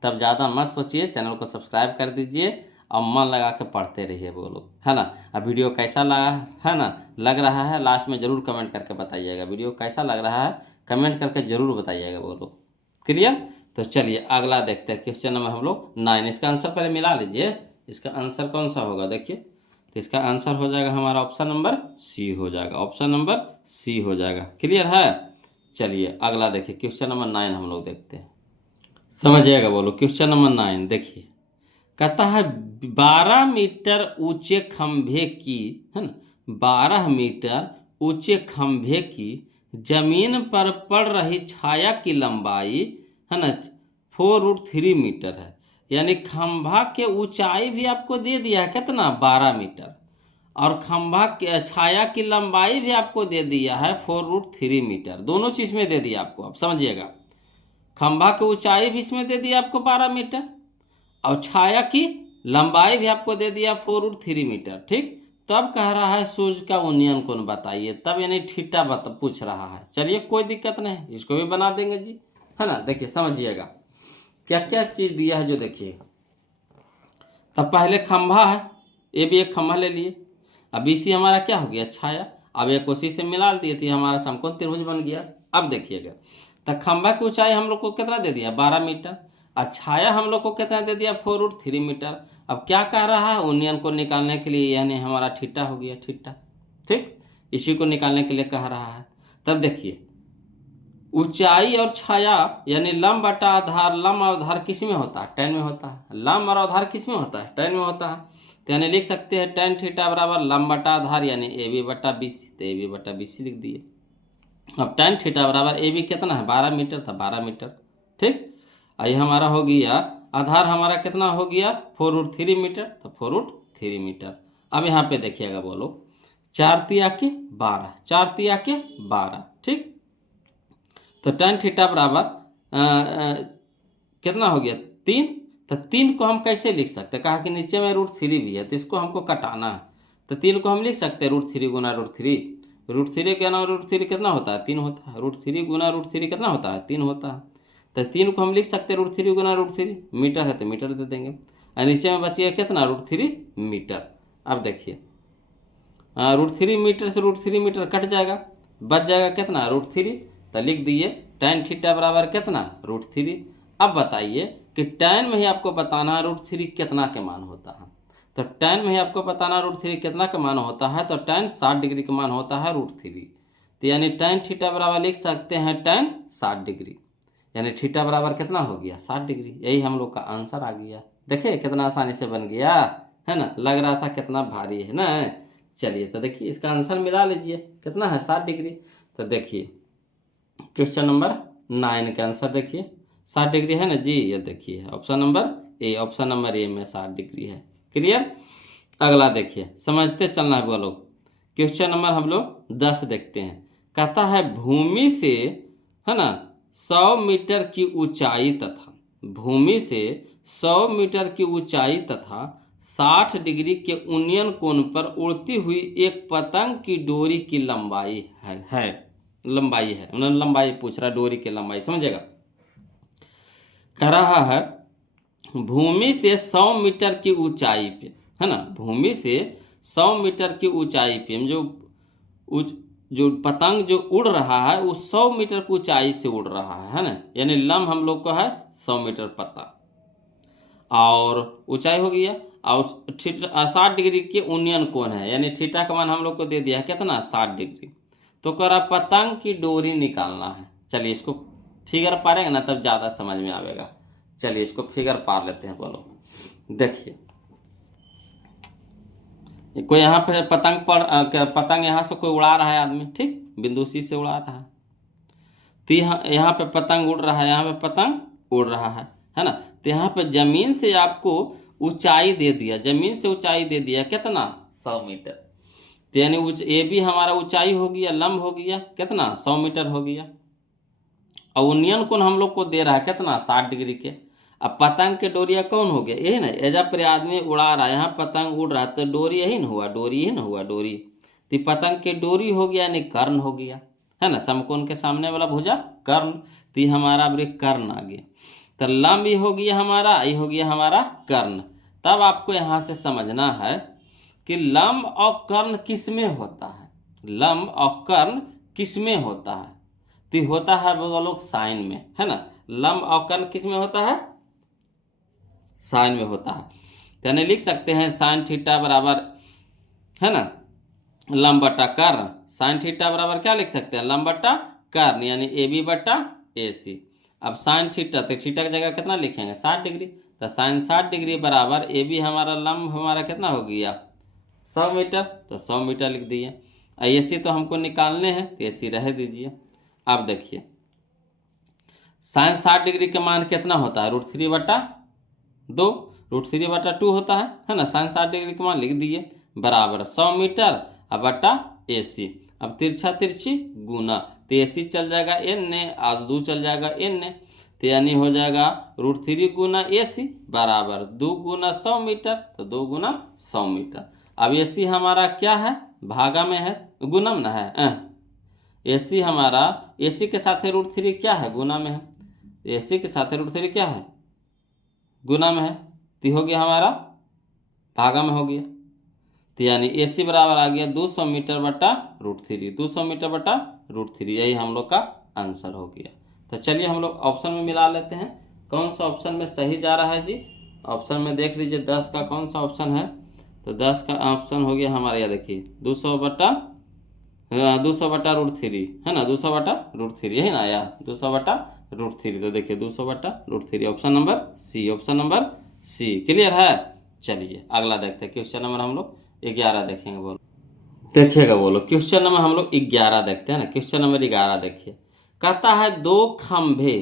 तब ज़्यादा मत सोचिए, चैनल को सब्सक्राइब कर दीजिए और मन लगा के पढ़ते रहिए बोलो, है ना। अब वीडियो कैसा लगा, है ना, लग रहा है, लास्ट में ज़रूर कमेंट करके बताइएगा वीडियो कैसा लग रहा है, कमेंट करके ज़रूर बताइएगा बोलो। क्लियर। तो चलिए अगला देखते हैं क्वेश्चन नंबर हम लोग 9। इसका आंसर पहले मिला लीजिए, इसका आंसर कौन सा होगा देखिए। तो इसका आंसर हो जाएगा हमारा ऑप्शन नंबर सी हो जाएगा, ऑप्शन नंबर सी हो जाएगा। क्लियर है। चलिए अगला देखिए क्वेश्चन नंबर 9 हम लोग देखते हैं, समझिएगा बोलो। क्वेश्चन नंबर 9 देखिए, कहता है 12 मीटर ऊंचे खंभे की, है ना, 12 मीटर ऊंचे खंभे की जमीन पर पड़ रही छाया की लंबाई, है ना, 4√3 मीटर है। यानी खंभा के ऊंचाई भी आपको दे दिया है कितना, 12 मीटर, और खंभा के छाया की लंबाई भी आपको दे दिया है 4√3 मीटर। दोनों चीज़ में दे दिया आपको, आप समझिएगा। खंभा की ऊंचाई भी इसमें दे दिया आपको 12 मीटर, और छाया की लंबाई भी आपको दे दिया 4√3 मीटर। ठीक, तब कह रहा है सूर्य का उन्नयन कोण बताइए, तब यानी थीटा पूछ रहा है। चलिए कोई दिक्कत नहीं, इसको भी बना देंगे जी, है ना। देखिए समझिएगा क्या क्या चीज़ दिया है जो देखिए। तब पहले खंभा है, ये भी एक खंभा ले लिए। अब इसी हमारा क्या हो गया, छाया। अब एक उसी से मिला दिए थी, हमारा समकोण त्रिभुज बन गया। अब देखिएगा, तो खंभा की ऊंचाई हम लोग को कितना दे दिया, 12 मीटर, और छाया हम लोग को कितना दे दिया, 4√3 मीटर। अब क्या कह रहा है, उन्नयन को निकालने के लिए, यानी हमारा थीटा हो गया, थीटा। ठीक, इसी को निकालने के लिए कह रहा है। तब देखिए, ऊंचाई और छाया यानी लंब बटा आधार, लंब और आधार किस में होता है, tan में होता है। लंब और आधार किस में होता है, tan में होता है। तो यानी लिख सकते हैं tan थीटा बराबर लंब बटा आधार यानी AB बटा BC, तो AB बटा BC लिख दिए। अब tan थीटा बराबर AB कितना है, 12 मीटर था, 12 मीटर। ठीक, ये हमारा हो गया, आधार हमारा कितना हो गया, 4√3 मीटर, तो 4√3 मीटर। अब यहाँ पे देखिएगा, बोलो 4 तिया के 12, 4 तिया के 12। ठीक, तो tan थीटा बराबर कितना हो गया, 3। तो 3 को हम कैसे लिख सकते हैं, कहा कि नीचे में √3 भी है, तो इसको हमको कटाना है। तो 3 को हम लिख सकते हैं √3 गुना √3, √3 गुना √3 कितना होता है, 3 होता है। √3 गुना √3 कितना होता है, 3 होता है। तो 3 को हम लिख सकते हैं √3 गुना √3, मीटर है तो मीटर दे देंगे, और नीचे में बचिए कितना, √3 मीटर। अब देखिए, √3 मीटर से √3 मीटर कट जाएगा, बच जाएगा कितना, √3। तो लिख दिए tan थीटा बराबर कितना, √3। अब बताइए कि tan में ही आपको बताना है √3 कितना के मान होता है। तो tan में ही आपको बताना √3 कितना का मान होता है, तो tan 60 डिग्री का मान होता है √3। तो यानी tan थीटा बराबर लिख सकते हैं tan 60 डिग्री, यानी थीटा बराबर कितना हो गया, 60 डिग्री। यही हम लोग का आंसर आ गया। देखिए कितना आसानी से बन गया, है ना। लग रहा था कितना भारी है ना। चलिए तो देखिए इसका आंसर मिला लीजिए, कितना है, 60 डिग्री। तो देखिए क्वेश्चन नंबर 9 का आंसर देखिए, 60 डिग्री है ना जी। ये देखिए option number A, option number A में 60 डिग्री है। क्लियर। अगला देखिए, समझते चलना है बोलो। क्वेश्चन नंबर हम लोग 10 देखते हैं। कहता है भूमि से, है ना, 100 मीटर की ऊंचाई तथा, भूमि से 100 मीटर की ऊंचाई तथा 60 डिग्री के उन्नयन कोण पर उड़ती हुई एक पतंग की डोरी की लंबाई है लंबाई है, उन्होंने लंबाई पूछ रहा, डोरी की लंबाई, समझेगा। कह रहा है भूमि से 100 मीटर की ऊंचाई पे, है ना, भूमि से 100 मीटर की ऊंचाई पे हम जो पतंग जो उड़ रहा है वो 100 मीटर की ऊंचाई से उड़ रहा है ना। यानी लंब हम लोग को है 100 मीटर पता, और ऊंचाई हो गया, और 60 डिग्री के उन्नयन कोण है, यानी थीटा का मान हम लोग को दे दिया है कितना, 60 डिग्री। तो कह रहा पतंग की डोरी निकालना है। चलिए इसको फिगर पारेंगे ना तब ज़्यादा समझ में आएगा। चलिए इसको फिगर पार लेते हैं। बोलो देखिए, कोई यहाँ पे पतंग यहाँ से कोई उड़ा रहा है आदमी, ठीक, बिंदु सी से उड़ा रहा है। तो यहाँ पे पतंग उड़ रहा है, यहाँ पे पतंग उड़ रहा है ना। तो यहाँ पे जमीन से आपको ऊंचाई दे दिया, जमीन से ऊंचाई दे दिया कितना, 100 मीटर। तो यानी ए भी हमारा ऊंचाई हो गया, लंब हो गया कितना, 100 मीटर हो गया, और उन्नयन कोण हम लोग को दे रहा है कितना, 60 डिग्री के। अब पतंग के डोरिया कौन हो गया, यही ना, एजा पर आदमी उड़ा रहा है, यहाँ पतंग उड़ रहा है, तो डोरी यही ना हुआ, डोरी ही ना हुआ, डोरी। तो पतंग के डोरी हो गया यानी कर्ण हो गया, है ना, समकोण के सामने वाला भुजा कर्ण। तो हमारा कर्ण आ गया। तो लंब ये हो गया हमारा, ये हो गया हमारा कर्ण। तब आपको यहाँ से समझना है कि लंब और कर्ण किस में होता है, लंब और कर्ण किस में होता है। तो होता है वो लोग साइन में, है ना। लंब और कर्ण किस में होता है, साइन में होता है। तो यानी लिख सकते हैं साइन थीटा बराबर, है ना, लंब बटा कर्ण। साइन थीटा बराबर क्या लिख सकते हैं, लंब बटा कर्ण, यानी AB बटा AC। अब साइन थीटा, तो थीटा की जगह कितना लिखेंगे, 60 डिग्री। तो साइन 60 डिग्री बराबर AB हमारा लंब हमारा कितना हो गया, 100 मीटर, तो 100 मीटर लिख दिए। AC तो हमको निकालने हैं, तो AC रह दीजिए। अब देखिए साइन 60 डिग्री के मान कितना होता है, √3 बटा 2, √3 बटा 2 होता है ना। साइन 60 डिग्री के मान लिख दिए, बराबर 100 मीटर अब बटा AC। अब तिरछा तिरछी गुना, तो AC चल जाएगा N, और 2 चल जाएगा N। तो यानी हो जाएगा √3 गुना AC बराबर 2 गुना 100 मीटर, तो 2 गुना 100 मीटर। अब AC हमारा क्या है, भागा में है, गुना में ना है। AC हमारा, AC के साथ √3 क्या है, गुना में है। AC के साथ √3 क्या है, गुना में है, तो हो गया हमारा भागा में हो गया। तो यानी AC बराबर आ गया 200 मीटर बटा √3, 200 मीटर बटा √3, यही हम लोग का आंसर हो गया। तो चलिए हम लोग ऑप्शन में मिला लेते हैं, कौन सा ऑप्शन में सही जा रहा है जी। ऑप्शन में देख लीजिए 10 का कौन सा ऑप्शन है, तो 10 का ऑप्शन हो गया हमारा, यह देखिए 200 बटा √3 है ना, 200 बटा √3 यही ना आया, 200 बटा √3, तो देखिए 200 बटा √3 option number C, option number C. Clear है। चलिए अगला देखते हैं, क्वेश्चन नंबर हम लोग 11 देखेंगे, बोलो देखिएगा, बोलो क्वेश्चन नंबर हम लोग 11 देखते हैं ना। क्वेश्चन नंबर 11 देखिए, कहता है दो खंभे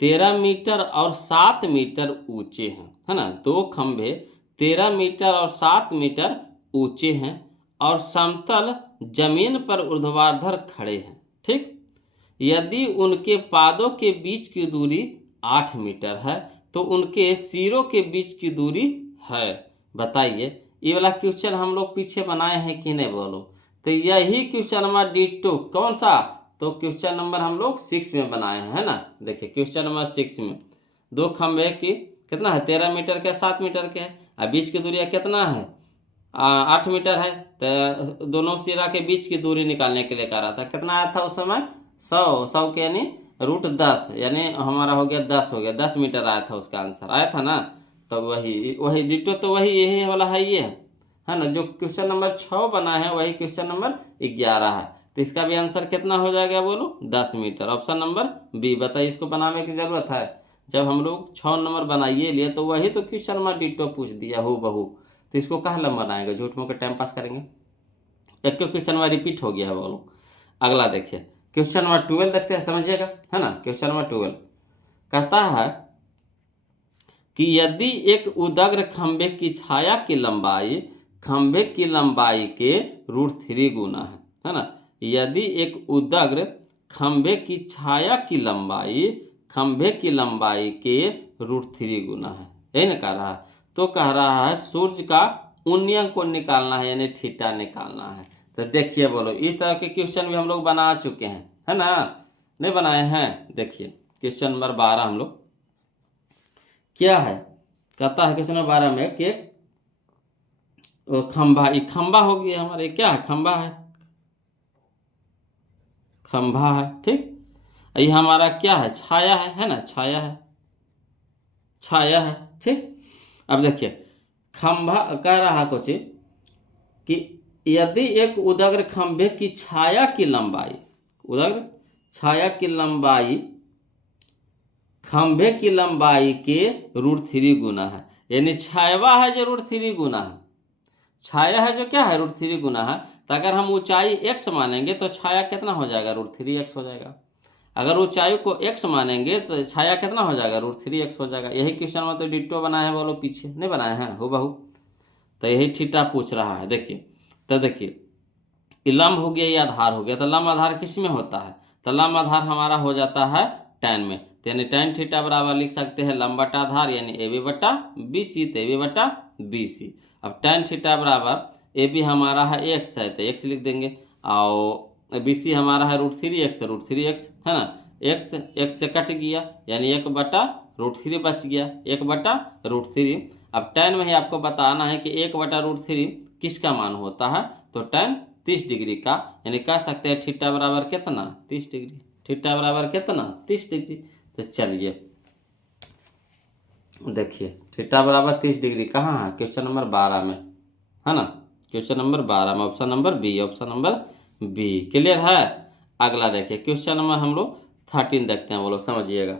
13 मीटर और 7 मीटर ऊंचे हैं, है ना। 2 खंभे 13 मीटर और 7 मीटर ऊंचे हैं और समतल जमीन पर ऊर्ध्वाधर खड़े हैं, ठीक। यदि उनके पादों के बीच की दूरी 8 मीटर है तो उनके सिरों के बीच की दूरी है, बताइए। ये वाला क्वेश्चन हम लोग पीछे बनाए हैं कि नहीं, बोलो। तो यही क्वेश्चन नंबर D2 कौन सा, तो क्वेश्चन नंबर हम लोग 6 में बनाए हैं, है ना। देखिए क्वेश्चन नंबर 6 में 2 खंभे की कितना है, 13 मीटर के 7 मीटर के है, और बीच की दूरी कितना है, 8 मीटर है। तो दोनों सिरा के बीच की दूरी निकालने के लिए कह रहा था, कितना आया था उस समय, 100 के यानी √10, यानी हमारा हो गया 10, हो गया 10 मीटर आया था, उसका आंसर आया था ना। तो वही डिटो, तो वही यही वाला है, ये है ना। जो क्वेश्चन नंबर 6 बना है वही क्वेश्चन नंबर 11 है, तो इसका भी आंसर कितना हो जाएगा, बोलो 10 मीटर, ऑप्शन नंबर बी। बताइए इसको बनाने की जरूरत है, जब हम लोग 6 नंबर बनाइए लिए तो वही तो क्वेश्चन नंबर डिटो पूछ दिया हूँ बहू, तो इसको कहाँ लंबा बनाएंगे, झूठ मूठ के टाइम पास करेंगे। एक क्वेश्चन नंबर रिपीट हो गया है, बोलो। अगला देखिए क्वेश्चन नंबर 12 देखते हैं, समझिएगा, है ना। क्वेश्चन नंबर 12 कहता है कि यदि एक उदग्र खंभे की छाया की लंबाई खंभे की लंबाई के √3 गुना है ना। यदि एक उदग्र खंभे की छाया की लंबाई खंभे की लंबाई के √3 गुना है, यही ना कह रहा है। तो कह रहा है सूर्य का उन्नयन कोण निकालना है, यानी थीटा निकालना है। तो देखिए बोलो, इस तरह के क्वेश्चन भी हम लोग बना चुके हैं, है ना, नहीं बनाए हैं। देखिए क्वेश्चन नंबर 12 हम लोग क्या है, कहता है क्वेश्चन नंबर 12 में कि खंभा, ये खंभा हो गया हमारे, क्या है, खंभा है, खंभा है, ठीक। ये हमारा क्या है, छाया है ना, छाया है, छाया है, ठीक। अब देखिए खंभा कह रहा कुछ कि यदि एक उदग्र खंभे की छाया की लंबाई, उदग्र छाया की लंबाई खंभे की लंबाई के √3 गुना है, यानी छाया है जो √3 गुना है, छाया है जो क्या है, √3 गुना है। तो अगर हम ऊंचाई x मानेंगे तो छाया कितना हो जाएगा, √3x हो जाएगा। अगर ऊंचाई को x मानेंगे तो छाया कितना हो जाएगा, √3x हो जाएगा। यही क्वेश्चन में तो डिट्टो बनाए हैं, बोलो पीछे नहीं बनाए हैं हूबहू। तो यही थीटा पूछ रहा है। देखिए तो देखिए लंब हो गया, ये आधार हो गया, तो लंब आधार किस में होता है, तो लंब आधार हमारा हो जाता है tan में, तो यानी tan थीटा बराबर लिख सकते हैं लंब बटा आधार यानी AB बटा BC, तो AB बटा BC। अब tan थीटा बराबर AB हमारा है x है तो x लिख देंगे, और BC हमारा है √3x, तो √3x है ना, x से कट गया यानी 1 बटा √3 बच गया, 1 बटा √3। अब tan में ही आपको बताना है कि 1 बटा √3 किसका मान होता है, तो tan 30 डिग्री का, यानी कह सकते हैं थीटा बराबर कितना, 30 डिग्री, थीटा बराबर कितना, 30 डिग्री। तो चलिए देखिए थीटा बराबर 30 डिग्री कहाँ है, क्वेश्चन नंबर 12 में, है ना, क्वेश्चन नंबर 12 में option number B, option number B. Clear है। अगला देखिए क्वेश्चन नंबर हम लोग 13 देखते हैं, बोलो समझिएगा।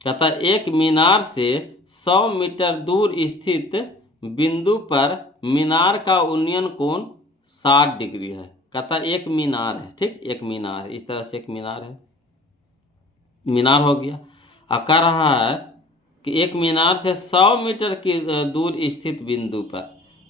कहता है एक मीनार से 100 मीटर दूर स्थित बिंदु पर मीनार का उन्नयन कोण 60 डिग्री है। कहता है एक मीनार है, ठीक, एक मीनार है, इस तरह से एक मीनार है, मीनार हो गया। अब कह रहा है कि एक मीनार से 100 मीटर की दूर स्थित बिंदु पर,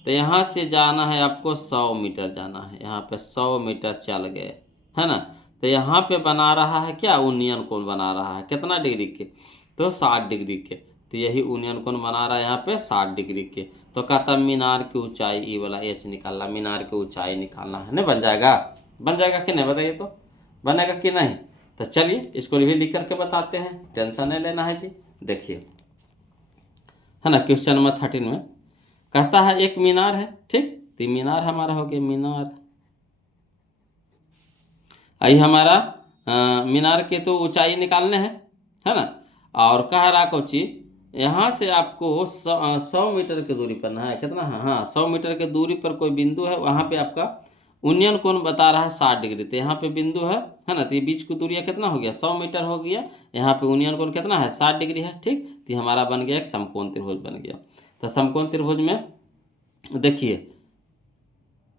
तो यहाँ से जाना है आपको 100 मीटर जाना है, यहाँ पे 100 मीटर चल गए, है ना। तो यहाँ पे बना रहा है क्या, यूनियन कोण बना रहा है कितना डिग्री के, तो 60 डिग्री के। तो यही यूनियन कोण बना रहा है यहाँ पे 60 डिग्री के। तो कहता मीनार की ऊंचाई, ई वाला एच निकालना, मीनार की ऊंचाई निकालना है। नहीं बन जाएगा, बन जाएगा कि नहीं बताइए, तो बनेगा कि नहीं। तो चलिए इसको भी लिख करके बताते हैं, टेंशन नहीं लेना है जी। देखिए है ना, क्वेश्चन नंबर 13 में कहता है एक मीनार है, ठीक। तो मीनार हमारा हो गया, मीनार आई हमारा मीनार के तो ऊंचाई निकालने हैं, है ना। और कह रहा कोची, यहाँ से आपको 100 मीटर की दूरी पर है, कितना है, हाँ 100 मीटर की दूरी पर कोई बिंदु है, वहाँ पे आपका यूनियन कोण बता रहा है 60 डिग्री। तो यहाँ पे बिंदु है ना, तो ये बीच की दूरिया कितना हो गया, 100 मीटर हो गया। यहाँ पे यूनियन कोण कितना है, 60 डिग्री है, ठीक। तो हमारा बन गया एक समकोण त्रिभुज बन गया। तो समकोण त्रिभुज में देखिए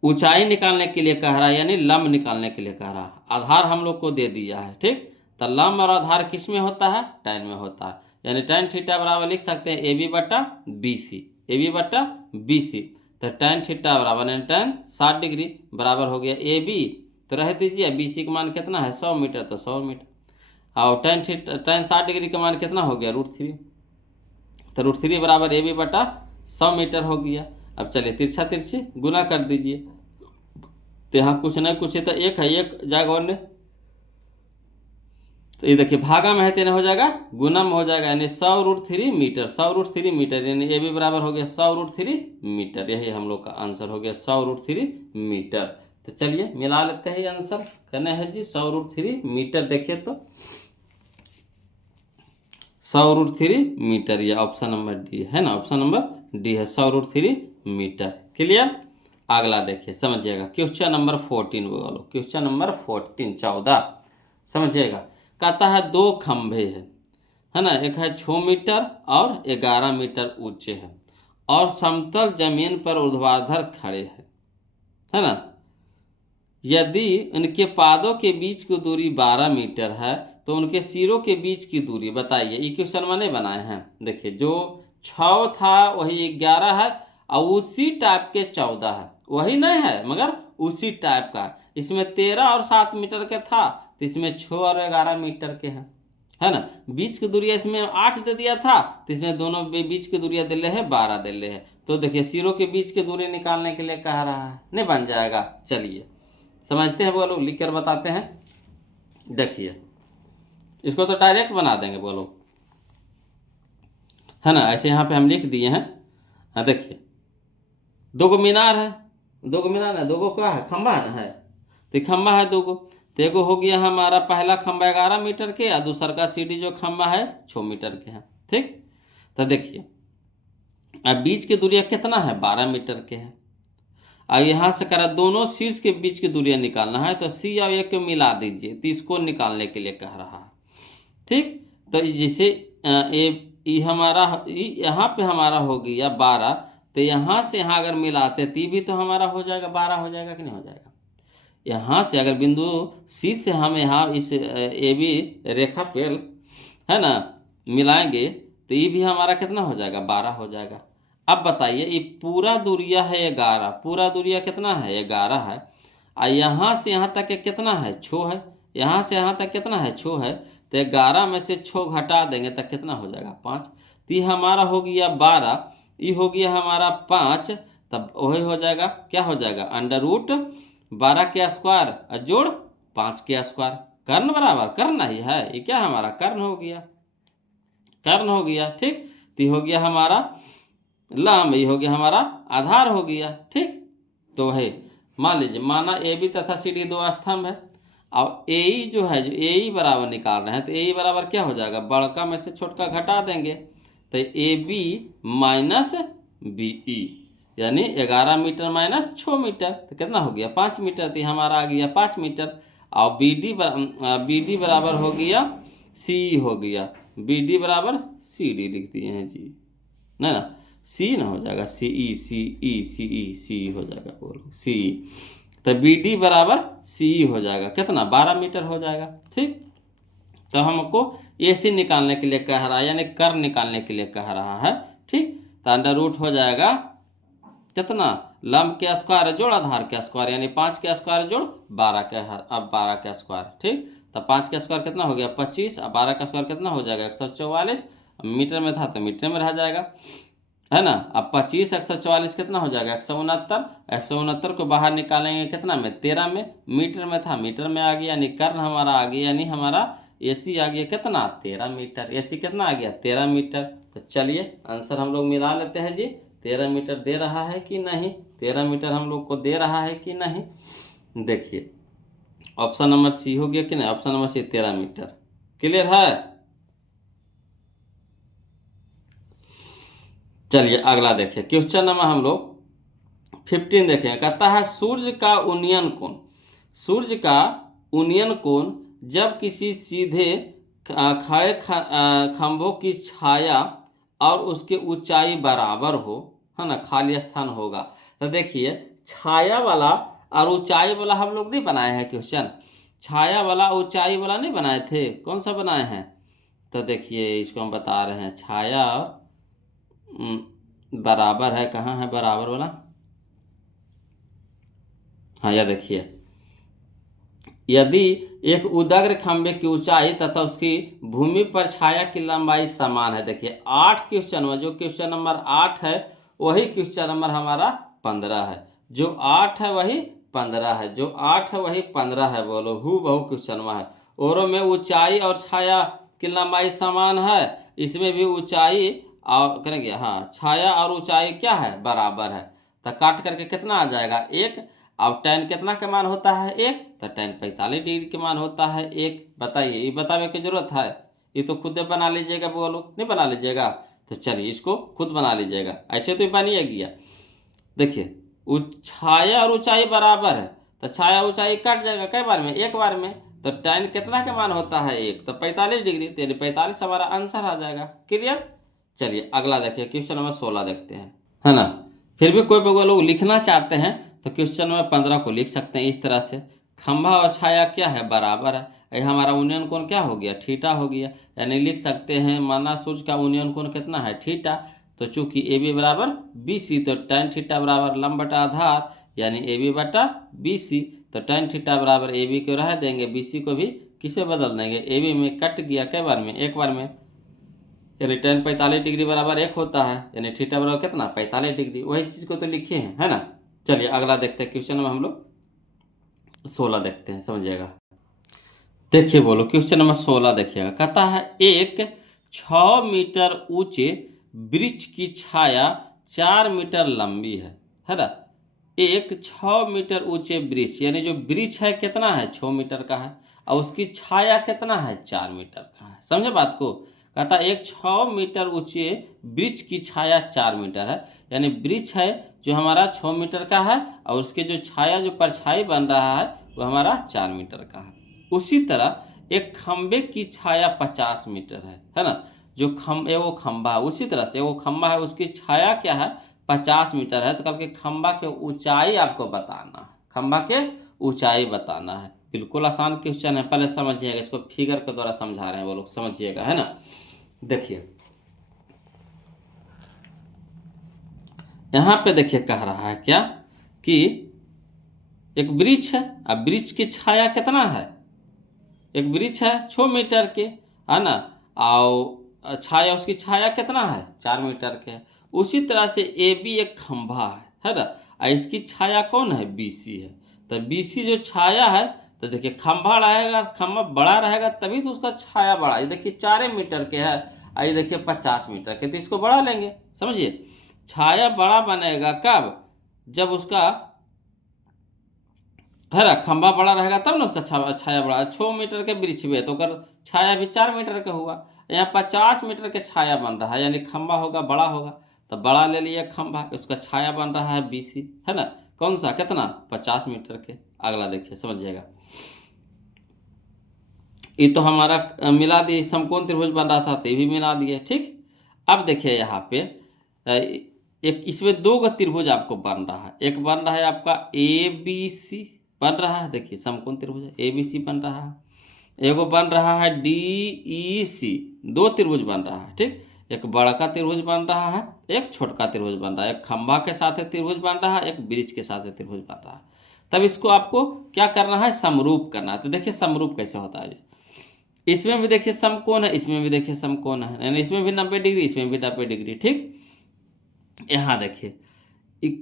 ऊंचाई निकालने के लिए कह रहा है, यानी लंब निकालने के लिए कह रहा है। आधार हम लोग को दे दिया है, ठीक। तो लंब और आधार किस में होता है, tan में होता है। यानी tan थीटा बराबर लिख सकते हैं AB बटा BC, AB बटा BC। तो tan थीटा बराबर tan 60 डिग्री बराबर हो गया AB, तो रह दीजिए BC का मान कितना है 100 मीटर, तो 100 मीटर। और tan 60 डिग्री का मान कितना हो गया √3, तो √3 बराबर AB बटा 100 मीटर हो गया। अब चलिए तिरछा तिरछी गुना कर दीजिए, तो यहाँ कुछ न कुछ तो एक है, एक जाएगा और तो ये देखिए भागा में है तो हो जाएगा गुना में हो जाएगा, यानी 100√3 मीटर, 100√3 मीटर, यानी ए बी बराबर हो गया 100√3 मीटर। यही हम लोग का आंसर हो गया 100√3 मीटर। तो चलिए मिला लेते हैं ये आंसर, कहना है जी 100√3 मीटर। देखिए तो 100√3 मीटर, ये ऑप्शन नंबर डी है ना, ऑप्शन नंबर डी है 100√3 मीटर। क्लियर। अगला देखिए समझिएगा, क्वेश्चन नंबर 14 बोलो, क्वेश्चन नंबर 14 समझिएगा। कहता है दो खंभे हैं, है ना, एक है 6 मीटर और 11 मीटर ऊंचे हैं और समतल जमीन पर ऊर्ध्वाधर खड़े हैं, है ना। यदि उनके पादों के बीच की दूरी 12 मीटर है तो उनके सिरों के बीच की दूरी बताइए। ये क्वेश्चन मैंने बनाए हैं। देखिए जो 6 था वही 11 है और उसी टाइप के 14 है, वही नहीं है मगर उसी टाइप का। इसमें 13 और 7 मीटर के था, तो इसमें 6 और 11 मीटर के हैं, है ना। बीच की दूरिया इसमें 8 दे दिया था, तो इसमें दोनों बीच की दूरिया दिले है 12 दिले है। तो देखिए सिरों के बीच की दूरी निकालने के लिए कह रहा है, नहीं बन जाएगा। चलिए समझते हैं, बोलो लिख कर बताते हैं। देखिए इसको तो डायरेक्ट बना देंगे, बोलो, है ना। ऐसे यहाँ पे हम लिख दिए हैं। हाँ देखिए दो गो मीनार है, दो गो मीनार है, दो गो क्या है, खंबा है ना, है तो खंबा है दो गो। तो एगो हो गया हमारा पहला खंबा 11 मीटर के और दूसरा का सीढ़ी जो खंबा है 6 मीटर के है, ठीक। तो देखिए अब बीच की दूरिया कितना है, 12 मीटर के है। और यहाँ से करा दोनों शीर्ष के बीच की दूरियां निकालना है, तो सी और ए को मिला दीजिए, तो इसको निकालने के लिए कह रहा है, ठीक। तो जैसे ये हमारा यहाँ पे हमारा हो गया 12, तो यहाँ से यहाँ अगर मिलाते ती भी तो हमारा हो जाएगा 12, हो जाएगा कि नहीं हो जाएगा। यहाँ से अगर बिंदु सी से हम यहाँ इस ए बी रेखा पे, है ना, मिलाएंगे तो ये भी हमारा कितना हो जाएगा, 12 हो जाएगा। अब बताइए ये पूरा दूरिया है 11, पूरा दूरिया कितना है 11 है, और यहाँ से यहाँ तक कितना है 6 है, यहाँ से यहाँ तक कितना है 6 है। तो 11 में से 6 घटा देंगे तब कितना हो जाएगा 5। तो ये हमारा हो गया 12, ये हो गया हमारा 5, तब वही हो जाएगा, क्या हो जाएगा √12 के स्क्वायर जोड़ 5 के स्क्वायर, कर्ण बराबर कर्ण ही है, ये क्या हमारा कर्ण हो गया, कर्ण हो गया, ठीक। तो हो गया हमारा लंब, ये हो गया हमारा आधार हो गया, ठीक। तो है मान लीजिए, माना ए बी तथा सी डी दो स्तंभ है, और ए ई जो है, जो ए ई बराबर निकाल रहे हैं, तो ए ई बराबर क्या हो जाएगा, बड़का में से छोटका घटा देंगे, तो A B minus B E, यानी 11 मीटर माइनस 6 मीटर, तो कितना हो गया 5 मीटर। तो हमारा आ गया 5 मीटर। और बी डी बराबर हो गया सी हो गया, बी डी बराबर सी डी लिख दिए हैं जी, नहीं ना, सी ना हो जाएगा सी ई, सी ई, सी ई, सी हो जाएगा, बोलो सी। तो बी डी बराबर सी ई हो जाएगा, कितना 12 मीटर हो जाएगा, ठीक। तो हमको ए सी निकालने के लिए कह रहा है, यानी कर्ण निकालने के लिए कह रहा है, ठीक। तो अंडर रूट हो जाएगा कितना लंब के स्क्वायर जोड़ आधार के स्क्वायर, यानी 5 के स्क्वायर जोड़ 12 के, अब 12 के स्क्वायर, ठीक। तो 5 का स्क्वायर कितना हो गया 25, अब 12 का स्क्वायर कितना हो जाएगा 144, मीटर में था तो मीटर में रह जाएगा, है ना। अब 25 144 कितना हो जाएगा 169, 169 को बाहर निकालेंगे कितना में 13 में, मीटर में था मीटर में आ गया, यानी कर्ण हमारा आ गया, यानी हमारा एसी आ गया कितना 13 मीटर, एसी कितना आ गया 13 मीटर। तो चलिए आंसर हम लोग मिला लेते हैं जी, 13 मीटर दे रहा है कि नहीं, 13 मीटर हम लोग को दे रहा है कि नहीं। देखिए ऑप्शन नंबर सी हो गया कि नहीं, option number C 13 metre, clear है। चलिए अगला देखिए क्वेश्चन नंबर हम लोग 15 देखें, कहता है सूर्य का उन्नयन कोण, सूर्य का उन्नयन कोण जब किसी सीधे खड़े खंभों की छाया और उसकी ऊंचाई बराबर हो, है ना, खाली स्थान होगा। तो देखिए छाया वाला और ऊंचाई वाला हम लोग नहीं बनाए हैं क्वेश्चन, छाया वाला ऊंचाई वाला नहीं बनाए थे, कौन सा बनाए हैं। तो देखिए इसको हम बता रहे हैं, छाया बराबर है, कहाँ है बराबर वाला, हाँ यह देखिए, यदि एक उदग्र खंभे की ऊंचाई तथा उसकी भूमि पर छाया की लंबाई समान है। देखिए 8 क्वेश्चन में जो क्वेश्चन नंबर 8 है वही क्वेश्चन नंबर हमारा 15 है, जो 8 है वही 15 है, जो 8 है वही 15 है, बोलो हु बहु क्वेश्चन है। औरों में ऊंचाई और छाया की लंबाई समान है, इसमें भी ऊंचाई और करेंगे, हाँ छाया और ऊंचाई क्या है बराबर है। तो काट करके कितना आ जाएगा 1, अब tan कितना के मान होता है 1, तो tan 45 डिग्री के मान होता है 1। बताइए ये बतावे की जरूरत है, ये तो खुद बना लीजिएगा, बोलो नहीं बना लीजिएगा, तो चलिए इसको खुद बना लीजिएगा, ऐसे तो बनिए गया। देखिए छाया और ऊंचाई बराबर है, तो छाया ऊंचाई कट जाएगा कई बार में, एक बार में, तो tan कितना के मान होता है 1, तो 45 डिग्री, तो यानी 45 हमारा आंसर आ जाएगा, क्लियर। चलिए अगला देखिए क्वेश्चन नंबर 16 देखते हैं, है ना। फिर भी कोई लोग लिखना चाहते हैं तो क्वेश्चन नंबर 15 को लिख सकते हैं इस तरह से, खंभा और छाया क्या है बराबर है, ये हमारा उन्नयन कोण क्या हो गया थीटा हो गया, यानी लिख सकते हैं माना सूर्य का उन्नयन कोण कितना है थीटा, तो चूंकि ए बी बराबर बी सी, तो tan थीटा बराबर लंब बटा आधार, यानी ए बी बटा बी सी, तो tan थीटा बराबर ए बी को रह देंगे, बी सी को भी किस में बदल देंगे, ए बी में कट गया कई बार में, एक बार में, यानी tan 45 डिग्री बराबर 1 होता है, यानी थीटा बराबर कितना 45 डिग्री, वही चीज़ को तो लिखे हैं, है ना। चलिए अगला देखते हैं क्वेश्चन में हम लोग 16 देखते हैं, समझिएगा। देखिए बोलो क्वेश्चन नंबर 16 देखिएगा, कहता है एक 6 मीटर ऊंचे वृक्ष की छाया 4 मीटर लंबी है ना। एक 6 मीटर ऊंचे वृक्ष, यानी जो वृक्ष है कितना है 6 मीटर का है, और उसकी छाया कितना है 4 मीटर का है, समझे बात को। कहता है एक 6 मीटर ऊंचे वृक्ष की छाया 4 मीटर है, यानी वृक्ष है जो हमारा 6 मीटर का है, और उसके जो छाया जो परछाई बन रहा है वो हमारा 4 मीटर का है। उसी तरह एक खंबे की छाया 50 मीटर है ना, जो वो खंबा है, उसी तरह से वो खंबा है उसकी छाया क्या है 50 मीटर है, तो कल के खंबा के ऊंचाई आपको बताना है, खंबा के ऊंचाई बताना है। बिल्कुल आसान क्वेश्चन है, पहले समझिएगा, इसको फिगर के द्वारा समझा रहे हैं वो लोग, समझिएगा, है ना। देखिए यहाँ पे देखिए कह रहा है क्या कि एक वृक्ष है, अब वृक्ष की छाया कितना है, एक वृक्ष है 6 मीटर के, है ना, और छाया उसकी छाया कितना है 4 मीटर के। उसी तरह से ए बी एक खंभा है ना, और इसकी छाया कौन है बी सी है, तो बी सी जो छाया है, तो देखिए खंभा रहेगा, खंभा बड़ा रहेगा तभी तो उसका छाया बड़ा, ये देखिए 4 मीटर के है, ये देखिए 50 मीटर के, तो इसको बढ़ा लेंगे, समझिए। छाया बड़ा बनेगा कब, जब उसका है ना खंभा बड़ा रहेगा तब ना उसका छाया बड़ा, 6 मीटर के वृक्ष भी है तो कर छाया भी 4 मीटर का हुआ, यहाँ 50 मीटर के छाया बन रहा है, यानी खंभा होगा बड़ा होगा, तो बड़ा ले लिया खंभा, उसका छाया बन रहा है बीसी, है ना, कौन सा कितना 50 मीटर के। अगला देखिए समझिएगा, ये तो हमारा मिला दिए, समकोण त्रिभुज बन रहा था तो ये भी मिला दिए, ठीक। अब देखिए यहाँ पे एक इसमें 2 त्रिभुज आपको बन रहा है, एक बन रहा है आपका ए बी सी बन रहा है, देखिए समकोण त्रिभुज है, ए बी सी बन रहा है, एगो बन रहा है डी ई सी, 2 त्रिभुज बन रहा है, ठीक। एक बड़ा त्रिभुज बन रहा है, एक छोटा त्रिभुज बन रहा है, एक खंभा के साथ त्रिभुज बन रहा है, एक ब्रिज के साथ त्रिभुज बन रहा है। तब इसको आपको क्या करना है, समरूप करना है। तो देखिए समरूप कैसे होता है। इसमें भी देखिए समकोण है, इसमें भी देखिए समकोण है, यानी इसमें भी 90 डिग्री, इसमें भी 90 डिग्री। ठीक, यहाँ देखिए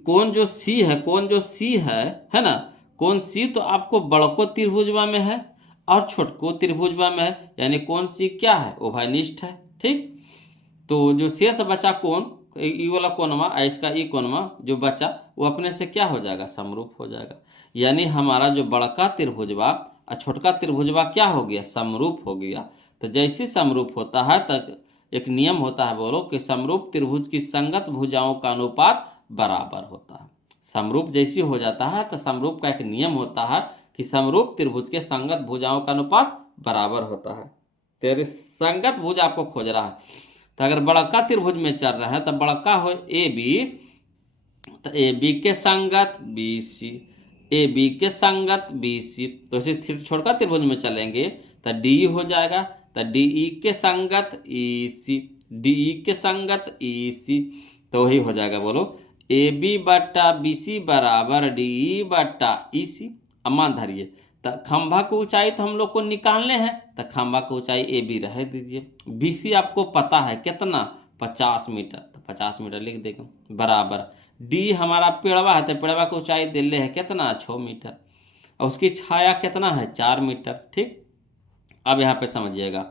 कोण जो सी है, कोण जो सी है ना, कोण सी तो आपको बड़को त्रिभुजवा में है और छोटको त्रिभुजवा में है, यानी कोण सी क्या है, उभयनिष्ठ है। ठीक, तो जो शेष बचा कोण, ई वाला कोणवा, इसका ई कोणवा जो बचा वो अपने से क्या हो जाएगा, समरूप हो जाएगा। यानी हमारा जो बड़का त्रिभुजवा और छोटका त्रिभुजवा क्या हो गया, समरूप हो गया। तो जैसे समरूप होता है तब एक नियम होता है, बोलो कि समरूप त्रिभुज की संगत भुजाओं का अनुपात बराबर होता है। समरूप जैसी हो जाता है तो समरूप का एक नियम होता है कि समरूप त्रिभुज के संगत भुजाओं का अनुपात बराबर होता है। तेरे संगत भुज आपको खोज रहा है, तो अगर बड़का त्रिभुज में चल रहा है तो बड़का हो ए बी, तो ए बी के संगत बी सी, ए बी के संगत बी सी। तो इसे छोटका त्रिभुज में चलेंगे तो डी हो जाएगा, तो डी ई के संगत ई सी, डी ई के संगत ई सी। तो वही हो जाएगा, बोलो ए बी बट्टा बी सी बराबर डी ई बट्टा ई सी। अमान धरिए, तो खंभा की ऊंचाई तो हम लोग को निकालने हैं, तो खंभा की ऊंचाई ए बी रह दीजिए। बी सी आपको पता है कितना, 50 मीटर, तो 50 मीटर लिख देगा बराबर। डी हमारा पेड़वा है, तो पेड़वा की ऊंचाई दिल्ले है कितना, 6 मीटर, और उसकी छाया कितना है, 4 मीटर। ठीक, अब यहाँ पे समझिएगा,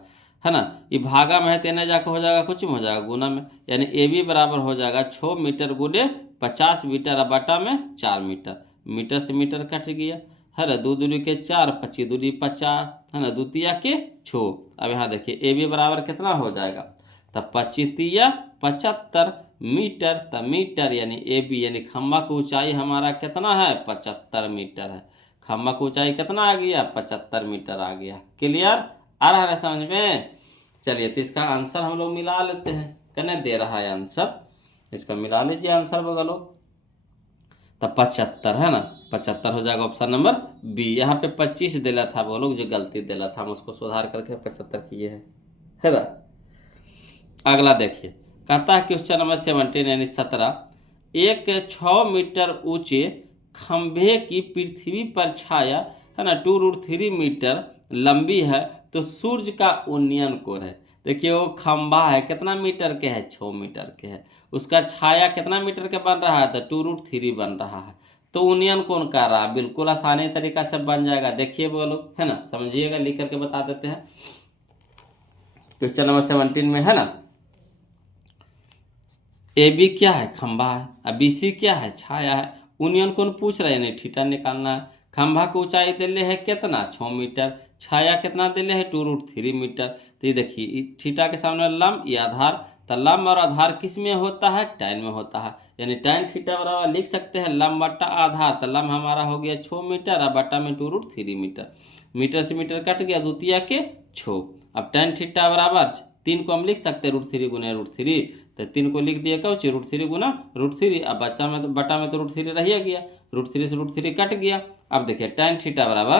है ना, ये भागा में है, तेने जाकर हो जाएगा कुछ में हो जाएगा गुना में, यानी ए बी बराबर हो जाएगा 6 मीटर गुने 50 मीटर, और बटा में 4 मीटर। मीटर से मीटर कट गया, है ना, 2 दूरी के 4, 25 दूरी 50, है ना, द्वितीया के 6। अब यहाँ देखिए ए बी बराबर कितना हो जाएगा, तब 25 75 मीटर, तब मीटर यानी ए बी यानी खम्बा की ऊंचाई हमारा कितना है, 75 मीटर है। खम्बा की ऊंचाई कितना आ गया, 75 मीटर आ गया। क्लियर, आ रहा है समझ में। चलिए तो इसका आंसर हम लोग मिला लेते हैं, कहने दे रहा है आंसर, इसका मिला लीजिए आंसर बगलो, तब 75 है ना, 75 हो जाएगा ऑप्शन नंबर बी। यहाँ पे 25 दिला था, वो लोग जो गलती दिला था हम उसको सुधार करके 75 किए हैं, है ना। अगला देखिए, कहता है क्वेश्चन नंबर 17 यानी 17, एक 6 मीटर ऊंचे खंभे की पृथ्वी पर छाया, है ना, 2√3 मीटर लंबी है, तो सूर्य का उन्नयन कोण है। देखिए वो खंभा है कितना मीटर के है, 6 मीटर के है, उसका छाया कितना मीटर के बन रहा है, तो 2√3 बन रहा है, तो उन्नयन कोण कर रहा है। बिल्कुल आसानी तरीका से बन जाएगा, देखिए बोलो, है ना, समझिएगा, लिख करके बता देते हैं। क्वेश्चन नंबर 17 में है ना, ए बी क्या है, खंभा है, और बी सी क्या है, छाया है। उन्नयन कोण पूछ रहे हैं, नहीं थीटा निकालना है। खंभा की ऊंचाई दिले है कितना, 6 मीटर, छाया कितना दिले है, 2√3 मीटर। तो ये देखिए थीटा के सामने लंब, ये आधार, तो लंब और आधार किस में होता है, tan में होता है, यानी tan थीटा बराबर लिख सकते हैं लंब बट्टा आधार। तो लंब हमारा हो गया 6 मीटर और बट्टा में 2√3 मीटर, मीटर से मीटर कट गया, द्वितीया के 6। अब tan थीटा बराबर 3 को हम लिख सकते हैं √3 गुने √3, तो 3 को लिख दिया कौच √3 गुना √3। अब बच्चा में तो बटा में तो √3 रह गया, √3 से √3 कट गया। अब देखिए tan थीटा बराबर,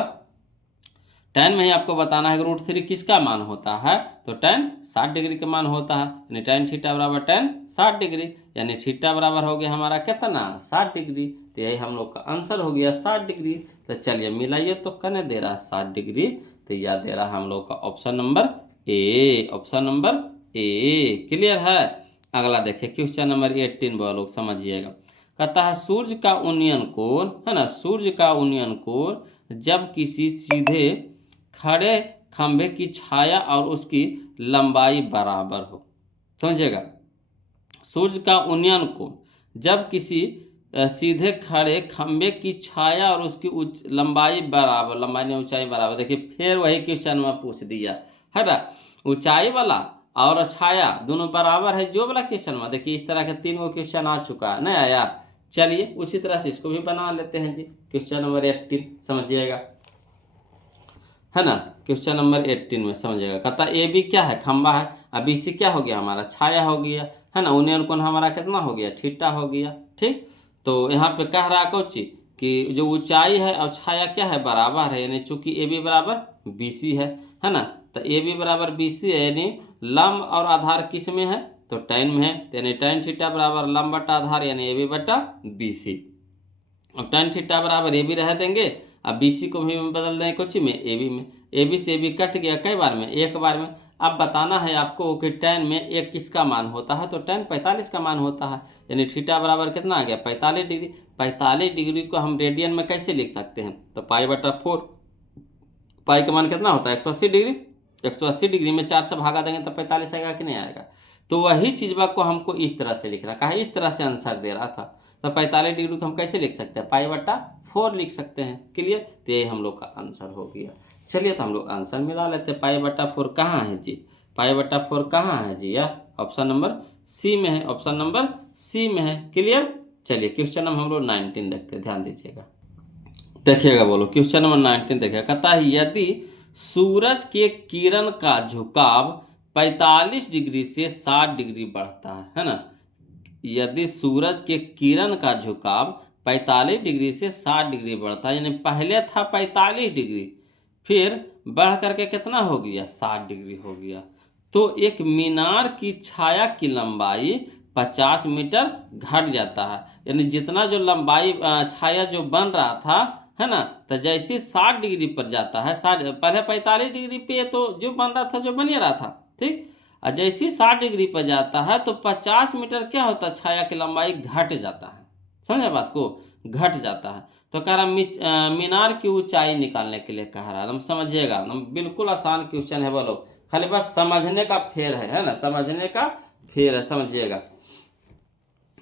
tan में ही आपको बताना है कि √3 किसका मान होता है, तो tan 60 डिग्री का मान होता है, यानी tan थीटा बराबर tan 60 डिग्री, यानी थीटा बराबर हो गया हमारा कितना, 60 डिग्री। तो यही हम लोग का आंसर हो गया 60 डिग्री। तो चलिए मिलाइए, तो कने दे रहा है 60 डिग्री, तो यह दे रहा है हम लोग का option number A, option number A. Clear है। अगला देखिए क्वेश्चन नंबर 18 वो लोग समझिएगा, कहता है सूर्य का उन्नयन कोण, है ना, सूर्य का उन्नयन कोण जब किसी सीधे खड़े खंभे की छाया और उसकी लंबाई बराबर हो। समझिएगा, सूर्य का उन्नयन कोण जब किसी सीधे खड़े खंभे की छाया और उसकी लंबाई बराबर, लंबाई ने ऊंचाई बराबर। देखिए फिर वही क्वेश्चन में पूछ दिया, है ना, ऊंचाई वाला और छाया दोनों बराबर है, जो वाला क्वेश्चन में। देखिए इस तरह के 3 गो क्वेश्चन आ चुका है, नहीं आया। चलिए उसी तरह से इसको भी बना लेते हैं जी। क्वेश्चन नंबर 18 समझिएगा, है ना, क्वेश्चन नंबर 18 में समझिएगा, कहता ए बी क्या है, खंबा है, अब बी सी क्या हो गया हमारा, छाया हो गया, है ना, उन्नयन कोण हमारा कितना हो गया, थीटा हो गया। ठीक, तो यहाँ पे कह रहा कौची कि जो ऊंचाई है और छाया क्या है, बराबर है, यानी चूंकि ए बी बराबर बी सी है ना, तो ए बी बराबर बी सी है, यानी लंब और आधार किस में है, तो tan में है, यानी tan थीटा बराबर लंब बटा आधार यानी AB बटा BC। अब tan थीटा बराबर AB रह देंगे, अब BC को भी बदल देंगे कुछ में AB में, AB से AB कट गया कई बार में, एक बार में। अब बताना है आपको कि tan में एक किसका मान होता है, तो tan 45 का मान होता है, यानी थीटा बराबर कितना आ गया 45 डिग्री। 45 डिग्री को हम रेडियन में कैसे लिख सकते हैं, तो पाई बटा 4, पाई का मान कितना होता है 180 डिग्री, 180 डिग्री में 4 से भागा देंगे तो 45 आएगा कि नहीं आएगा। तो वही चीज़ को हमको इस तरह से लिखना, कहा इस तरह से आंसर दे रहा था, तो 45 डिग्री को हम कैसे लिख सकते हैं, पाई बटा 4 लिख सकते हैं। क्लियर, तो ये हम लोग का आंसर हो गया। चलिए तो हम लोग आंसर मिला लेते हैं। पाई बटा 4 कहाँ है जी, पाई बटा 4 कहाँ है जी, या ऑप्शन नंबर सी में है, ऑप्शन नंबर सी में है। क्लियर, चलिए क्वेश्चन नंबर हम लोग 19 देखते हैं, ध्यान दीजिएगा, देखिएगा, बोलो क्वेश्चन नंबर 19 देखिएगा। कहता है यदि सूरज के किरण का झुकाव 45 डिग्री से 60 डिग्री बढ़ता है ना, यदि सूरज के किरण का झुकाव 45 डिग्री से 60 डिग्री बढ़ता है, यानी पहले था 45 डिग्री, फिर बढ़ करके कितना हो गया 60 डिग्री हो गया, तो एक मीनार की छाया की लंबाई 50 मीटर घट जाता है। यानी जितना जो लंबाई छाया जो बन रहा था है ना, तो जैसे 60 डिग्री पर जाता है, 60 पहले 45 डिग्री पे तो जो बन रहा था जो बन रहा था, ठीक, और जैसे 60 डिग्री पर जाता है तो 50 मीटर क्या होता है, छाया की लंबाई घट जाता है। समझे बात को, घट जाता है। तो कह रहा मीनार की ऊंचाई निकालने के लिए कह रहा है, हम समझिएगा, हम बिल्कुल आसान क्वेश्चन है, बोलो खाली बस समझने का फेर है ना, समझने का फेर है, समझिएगा।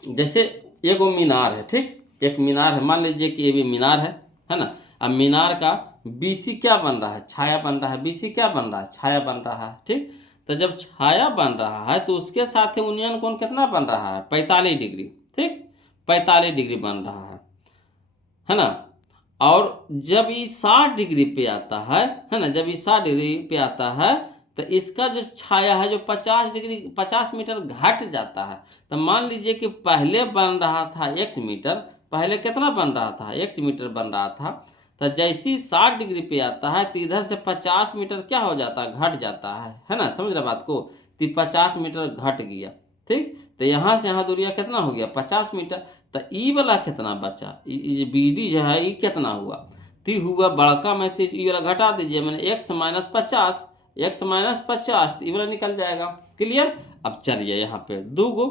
जैसे एक वो मीनार है, ठीक, एक मीनार है, मान लीजिए कि ये भी मीनार है ना। अब मीनार का BC क्या बन रहा है, छाया बन रहा है, BC क्या बन रहा है, छाया बन रहा है, ठीक। तो जब छाया बन रहा है तो उसके साथ यूनियन कोण कितना बन रहा है 45 डिग्री, ठीक, 45 डिग्री बन रहा है ना। और जब ये 60 डिग्री पे आता है ना, जब ये 60 डिग्री पे आता है तो इसका जो छाया है जो 50 डिग्री 50 मीटर घट जाता है। तो मान लीजिए कि पहले बन रहा था x मीटर, पहले कितना बन रहा था x मीटर बन रहा था, तो जैसे ही 60 डिग्री पे आता है तो इधर से 50 मीटर क्या हो जाता है, घट जाता है ना, समझ रहे बात को, तो 50 मीटर घट गया, ठीक। तो यहाँ से यहाँ दूरिया कितना हो गया 50 मीटर, तो ई वाला कितना बचा, BD जो है ये कितना हुआ, तो हुआ बड़का में से ई वाला घटा दीजिए, मैंने x माइनस 50, x माइनस 50 तो ये वाला निकल जाएगा। क्लियर, अब चलिए यहाँ पे दो गो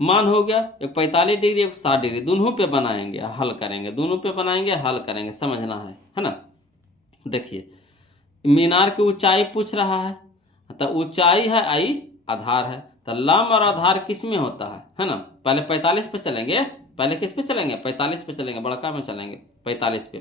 मान हो गया, एक 45 डिग्री एक 60 डिग्री, दोनों पे बनाएंगे हल करेंगे, दोनों पे बनाएंगे हल करेंगे, समझना है ना। देखिए मीनार की ऊंचाई पूछ रहा है, तो ऊंचाई है आई, आधार है, तो लंब और आधार किस में होता है ना। पहले 45 पे चलेंगे, पहले किस पे चलेंगे 45 पे चलेंगे, बड़का में चलेंगे 45 पे।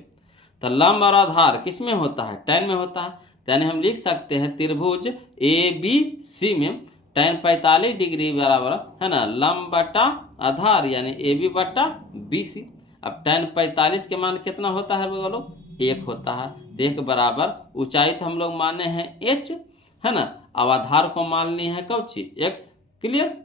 तो लंब और आधार किस में होता है, tan में होता है, यानी हम लिख सकते हैं त्रिभुज ABC में tan 45 डिग्री बराबर है ना लंब बटा आधार यानी AB बटा BC। अब tan 45 के मान कितना होता है बोलो, 1 होता है, तो 1 बराबर ऊंचाई तो हम लोग माने हैं h है ना, अब आधार को मान लिए हैं कौची x। क्लियर,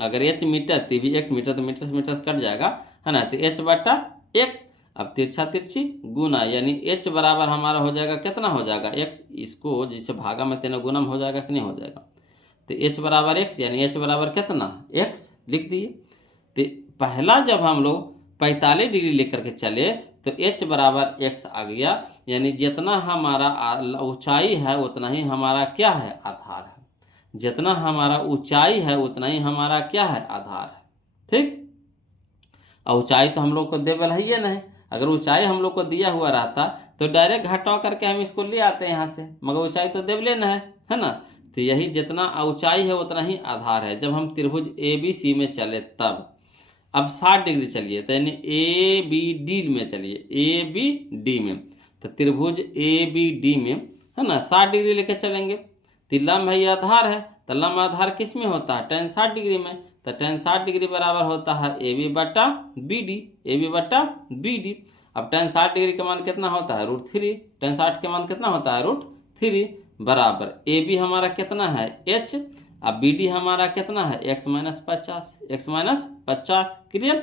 अगर h मीटर तो भी x मीटर, तो मीटर से मीटर कट जाएगा है ना, तो h बटा x। अब तिरछा तिरछी गुना यानी h बराबर हमारा हो जाएगा कितना हो जाएगा x, इसको जिसे भागा में तेना गुना हो जाएगा कि नहीं हो जाएगा, तो h बराबर x यानी h बराबर कितना x लिख दिए। तो पहला जब हम लोग 45 डिग्री लेकर के चले तो h बराबर x आ गया, यानी जितना हमारा ऊंचाई है उतना ही हमारा क्या है आधार है, जितना हमारा ऊंचाई है उतना ही हमारा क्या है आधार है, ठीक। और ऊंचाई तो हम लोग को देवल है ये नहीं, अगर ऊंचाई हम लोग को दिया हुआ रहता तो डायरेक्ट घटा करके हम इसको ले आते हैं यहाँ से, मगर ऊंचाई तो देवले न है ना। तो यही जितना ऊंचाई है उतना ही आधार है। जब हम त्रिभुज ABC में चले तब अब 60 डिग्री चलिए, तो यानी ABD में चलिए, ABD में, तो त्रिभुज ABD में है ना 60 डिग्री लेके चलेंगे, तो लंब है आधार है, तो लंब आधार किस में होता है tan 60 डिग्री में, तो tan 60 डिग्री बराबर होता है AB बटा BD, AB बटा BD। अब tan 60 डिग्री का मान कितना होता है √3, tan 60 के मान कितना होता है √3 बराबर AB हमारा कितना है h, अब BD हमारा कितना है x minus 50, x minus 50। Clear,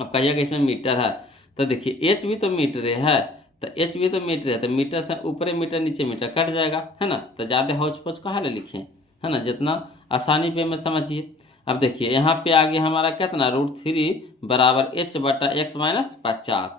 अब कहिएगा इसमें मीटर है, तो देखिए h भी तो मीटर है, तो h भी तो मीटर है, तो मीटर से ऊपर मीटर नीचे मीटर कट जाएगा है ना, तो ज़्यादा हौच पौच कहाँ ले लिखें, है ना, जितना आसानी पे में समझिए। अब देखिए यहाँ पे आगे हमारा कितना √3 बराबर h बटा x माइनस 50।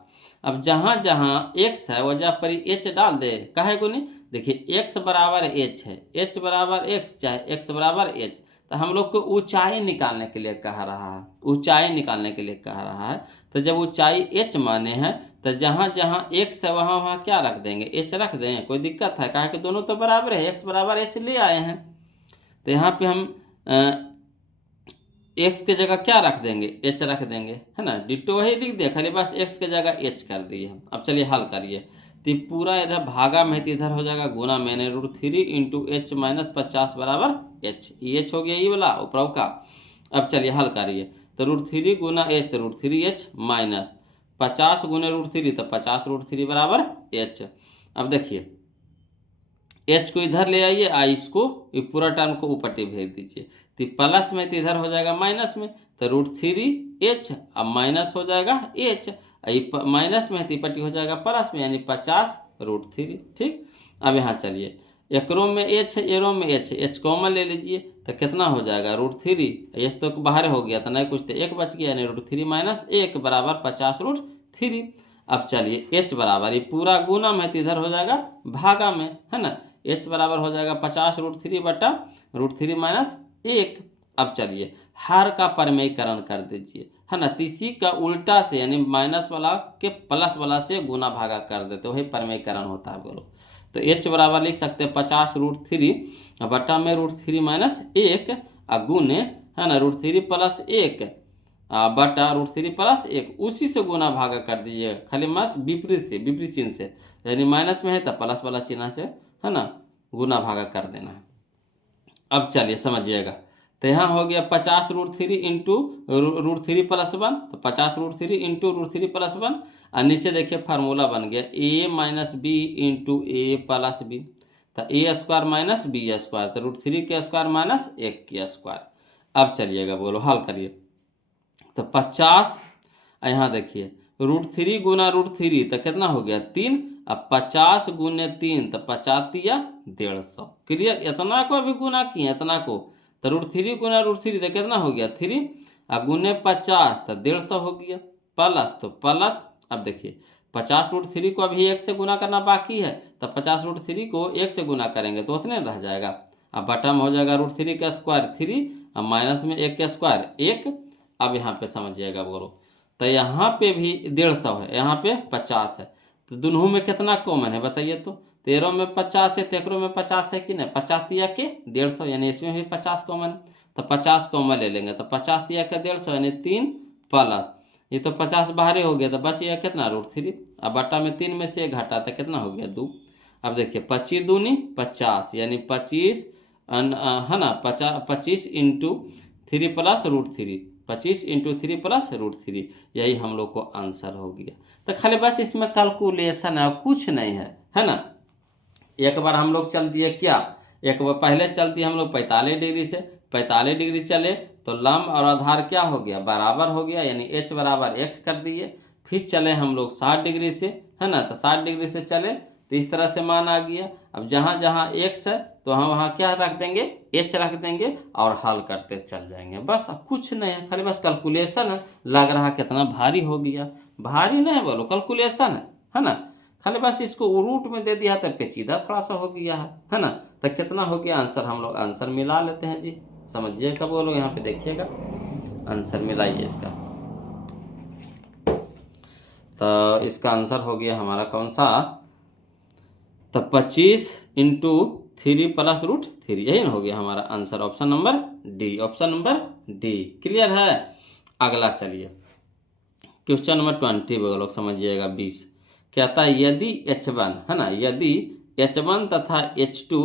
अब जहाँ जहाँ x है वजह पर h डाल दे, काहे को नहीं। देखिए x बराबर h है, h बराबर x चाहे x बराबर h, तो हम लोग को ऊंचाई निकालने के लिए कह रहा है, ऊंचाई निकालने के लिए कह रहा है। तो जब ऊंचाई h माने हैं तो जहाँ जहाँ x है वहाँ वहाँ क्या रख देंगे, h रख दें, कोई दिक्कत है, काहे कि दोनों तो बराबर है, x बराबर h ले आए हैं। तो यहाँ पे हम x के जगह क्या रख देंगे, h रख देंगे, है ना, डिट्टो वही लिख दिया, खाली बस x के जगह h कर दिए हम। अब चलिए हल करिए, तो पूरा इधर भागा में तो इधर हो जाएगा गुना मैंने √3 इंटू h माइनस 50 बराबर h, ये h हो गया ये वाला ऊपर का। अब चलिए हल करिए, तो √3 गुना h तो √3h माइनस 50 गुने √3 तो 50 √3 बराबर h। अब देखिए h को इधर ले आइए, इसको ये पूरा टर्म को ऊपर भेज दीजिए, तो प्लस में तो इधर हो जाएगा माइनस में, तो √3h अब माइनस हो जाएगा h, माइनस में तो पट्टी हो जाएगा प्लस में, यानी 50 √3। ठीक, अब यहाँ चलिए एकरों में h है एरों में h कॉमन ले लीजिए, तो कितना हो जाएगा √3, h तो बाहर हो गया तो नहीं कुछ, तो 1 बच गया, यानी √3 माइनस 1 बराबर 50 √3। अब चलिए h बराबर ये पूरा गुना में तो इधर हो जाएगा भागा में, है ना, h बराबर हो जाएगा 50 √3 बटा √3 माइनस 1। अब चलिए हर का परमेयकरण कर दीजिए, है ना, इसी का उल्टा से यानी माइनस वाला के प्लस वाला से गुना भागा कर देते, वही परमेयकरण होता है बोलो। तो h बराबर लिख सकते हैं 50 √3 बटा में √3 माइनस 1 गुने, है ना, √3 प्लस 1 बटा √3 प्लस 1, उसी से गुना भागा कर दीजिए, खाली मास विपरीत चिन्ह से, यानी माइनस में है तो प्लस वाला चिन्ह से, है ना, गुना भागा कर देना है। अब चलिए समझिएगा, तो यहाँ हो गया 50 √3 इंटू √3 प्लस 1, तो 50 √3 इंटू √3 प्लस 1, और नीचे देखिए फार्मूला बन गया a minus B into A plus B, तो A square minus B square, तो √3 के स्क्वायर माइनस 1 के स्क्वायर। अब चलिएगा बोलो हल करिए, तो 50, यहाँ देखिए √3 गुना √3 तो कितना हो गया 3, अब 50 गुने 3 तो 50 या 150, क्लियर। इतना को अभी गुना किए, इतना को, तो √3 गुना √3 तो कितना हो गया 3, अब गुने 50 तो 150 हो गया, प्लस तो प्लस। अब देखिए 50 √3 को अभी 1 से गुना करना बाकी है, तो 50 √3 को 1 से गुना करेंगे तो उतने रह जाएगा। अब बटा में हो जाएगा √3 का स्क्वायर 3, अब माइनस में 1 का स्क्वायर 1। अब यहाँ पे समझिएगा बोलो, तो यहाँ पे भी 150 है, यहाँ पे 50 है, तो दोनों में कितना कॉमन है बताइए, तो 13 में 50 है, तेकरों में 50 है कि नहीं, 50 या के 150, यानी इसमें भी 50 कॉमन, तो 50 कॉमन ले लेंगे, तो 50 या के 150 यानी 3 प्लस, ये तो 50 बाहर हो गया, तो बच गया कितना √3, अब बटा में 3 में से 1 घटा तो कितना हो गया 2। अब देखिए 25 दूनी 50 यानी 25, है ना, 25 इंटू 3 प्लस √3, 25 इंटू 3 प्लस √3, यही हम लोग को आंसर हो गया। तो खाली बस इसमें कैलकुलेशन है, कुछ नहीं है ना। एक बार हम लोग चल दिए क्या, एक बार पहले चल दिए हम लोग 45 डिग्री से, 45 डिग्री चले तो लंब और आधार क्या हो गया बराबर हो गया, यानी h बराबर x कर दिए। फिर चले हम लोग 60 डिग्री से, है ना, तो 60 डिग्री से चले तो इस तरह से मान आ गया। अब जहाँ जहाँ x है तो हम वहाँ क्या रख देंगे, h रख देंगे और हल करते चल जाएंगे, बस कुछ नहीं है, खाली बस कैलकुलेशन है। लग रहा कितना भारी हो गया, भारी नहीं बोलो, कैलकुलेशन है ना, खाली बस इसको रूट में दे दिया तो पेचीदा थोड़ा सा हो गया है ना। तो कितना हो गया आंसर, हम लोग आंसर मिला लेते हैं जी, समझिएगा बोलो, यहाँ पे देखिएगा आंसर मिलाइए इसका। तो इसका आंसर हो गया हमारा कौन सा, तो 25 इंटू 3 प्लस √3, यही ना हो गया हमारा answer, option number D, option number D, clear है। अगला चलिए क्वेश्चन नंबर 20 बोलो, समझिएगा 20, कहता है यदि h1, है ना, यदि h1 तथा h2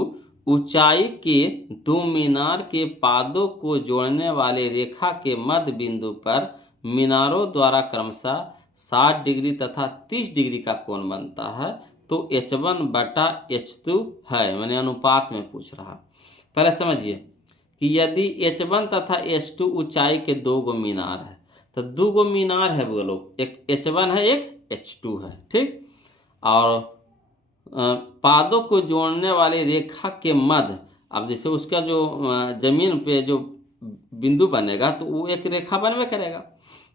ऊंचाई के दो मीनार के पादों को जोड़ने वाले रेखा के मध्य बिंदु पर मीनारों द्वारा क्रमशः 60 डिग्री तथा 30 डिग्री का कोण बनता है, तो h1 बटा h2 है, मैंने अनुपात में पूछ रहा। पहले समझिए कि यदि h1 तथा h2 ऊंचाई के 2 गो मीनार है, तो 2 गो मीनार है बोलो, एक h1 है एक h2 है, ठीक, और पादों को जोड़ने वाली रेखा के मध्य, अब जैसे उसका जो जमीन पे जो बिंदु बनेगा तो वो एक रेखा बनवे करेगा,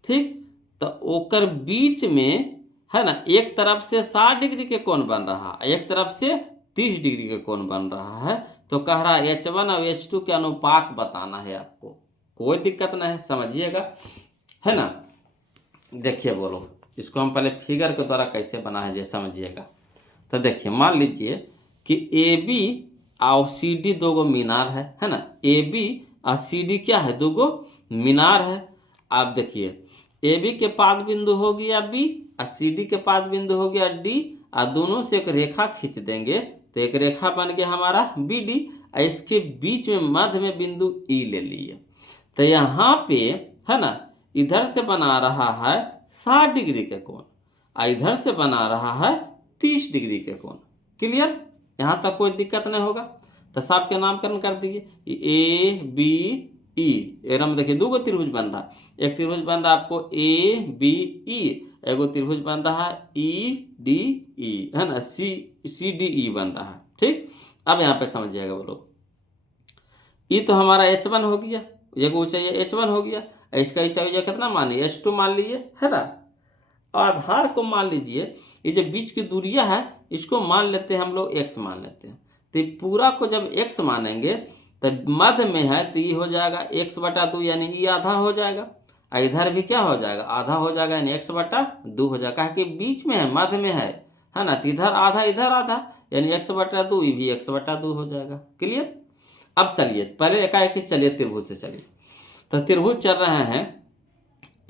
ठीक। तो ओकर बीच में है ना, एक तरफ से 60 डिग्री के कोण बन रहा है, एक तरफ से 30 डिग्री के कोण बन रहा है। तो कह रहा है H1 और H2 के अनुपात बताना है आपको। कोई दिक्कत नहीं है, समझिएगा, है ना। देखिए बोलो, इसको हम पहले फिगर के द्वारा कैसे बना है, जैसे समझिएगा। तो देखिए, मान लीजिए कि AB और CD दो गो मीनार है ना। AB और CD क्या है, दो गो मीनार है। आप देखिए, AB के पाद बिंदु हो गया B और CD के पाद बिंदु हो गया D, और दोनों से एक रेखा खींच देंगे तो एक रेखा बन गया हमारा BD, और इसके बीच में मध्य में बिंदु E ले लिए। तो यहाँ पे है ना, इधर से बना रहा है 60 डिग्री के कोण और इधर से बना रहा है 30 डिग्री के कोण। क्लियर, यहाँ तक कोई दिक्कत नहीं होगा। तो सबके नामकरण कर दीजिए, ए बी ई। एकदम देखिए, दो गो त्रिभुज बन रहा है। एक त्रिभुज बन रहा है आपको ए बी ई, एगो त्रिभुज बन रहा है ई डी ई, है ना, सी डी ई बन रहा है, ठीक। अब यहाँ पे समझिएगा बोलो, ई तो हमारा H1 हो गया, ये ऊंचाई H1 हो गया, इसका ऊंचाई कितना मानिए H2 मान लीजिए, है ना। आधार को मान लीजिए, ये जो बीच की दूरियां है इसको मान लेते हैं हम लोग x मान लेते हैं। तो पूरा को जब x मानेंगे तो मध्य में है तो ये हो जाएगा x/2, यानी ये आधा हो जाएगा, और इधर भी क्या हो जाएगा, आधा हो जाएगा, यानी x/2 हो जाएगा, कि बीच में है, मध्य में है ना। तो इधर आधा इधर आधा, यानी x/2, ये भी x/2 हो जाएगा। क्लियर। अब चलिए पहले एकाएक चलिए त्रिभुज से चलिए। तो त्रिभुज चल रहे हैं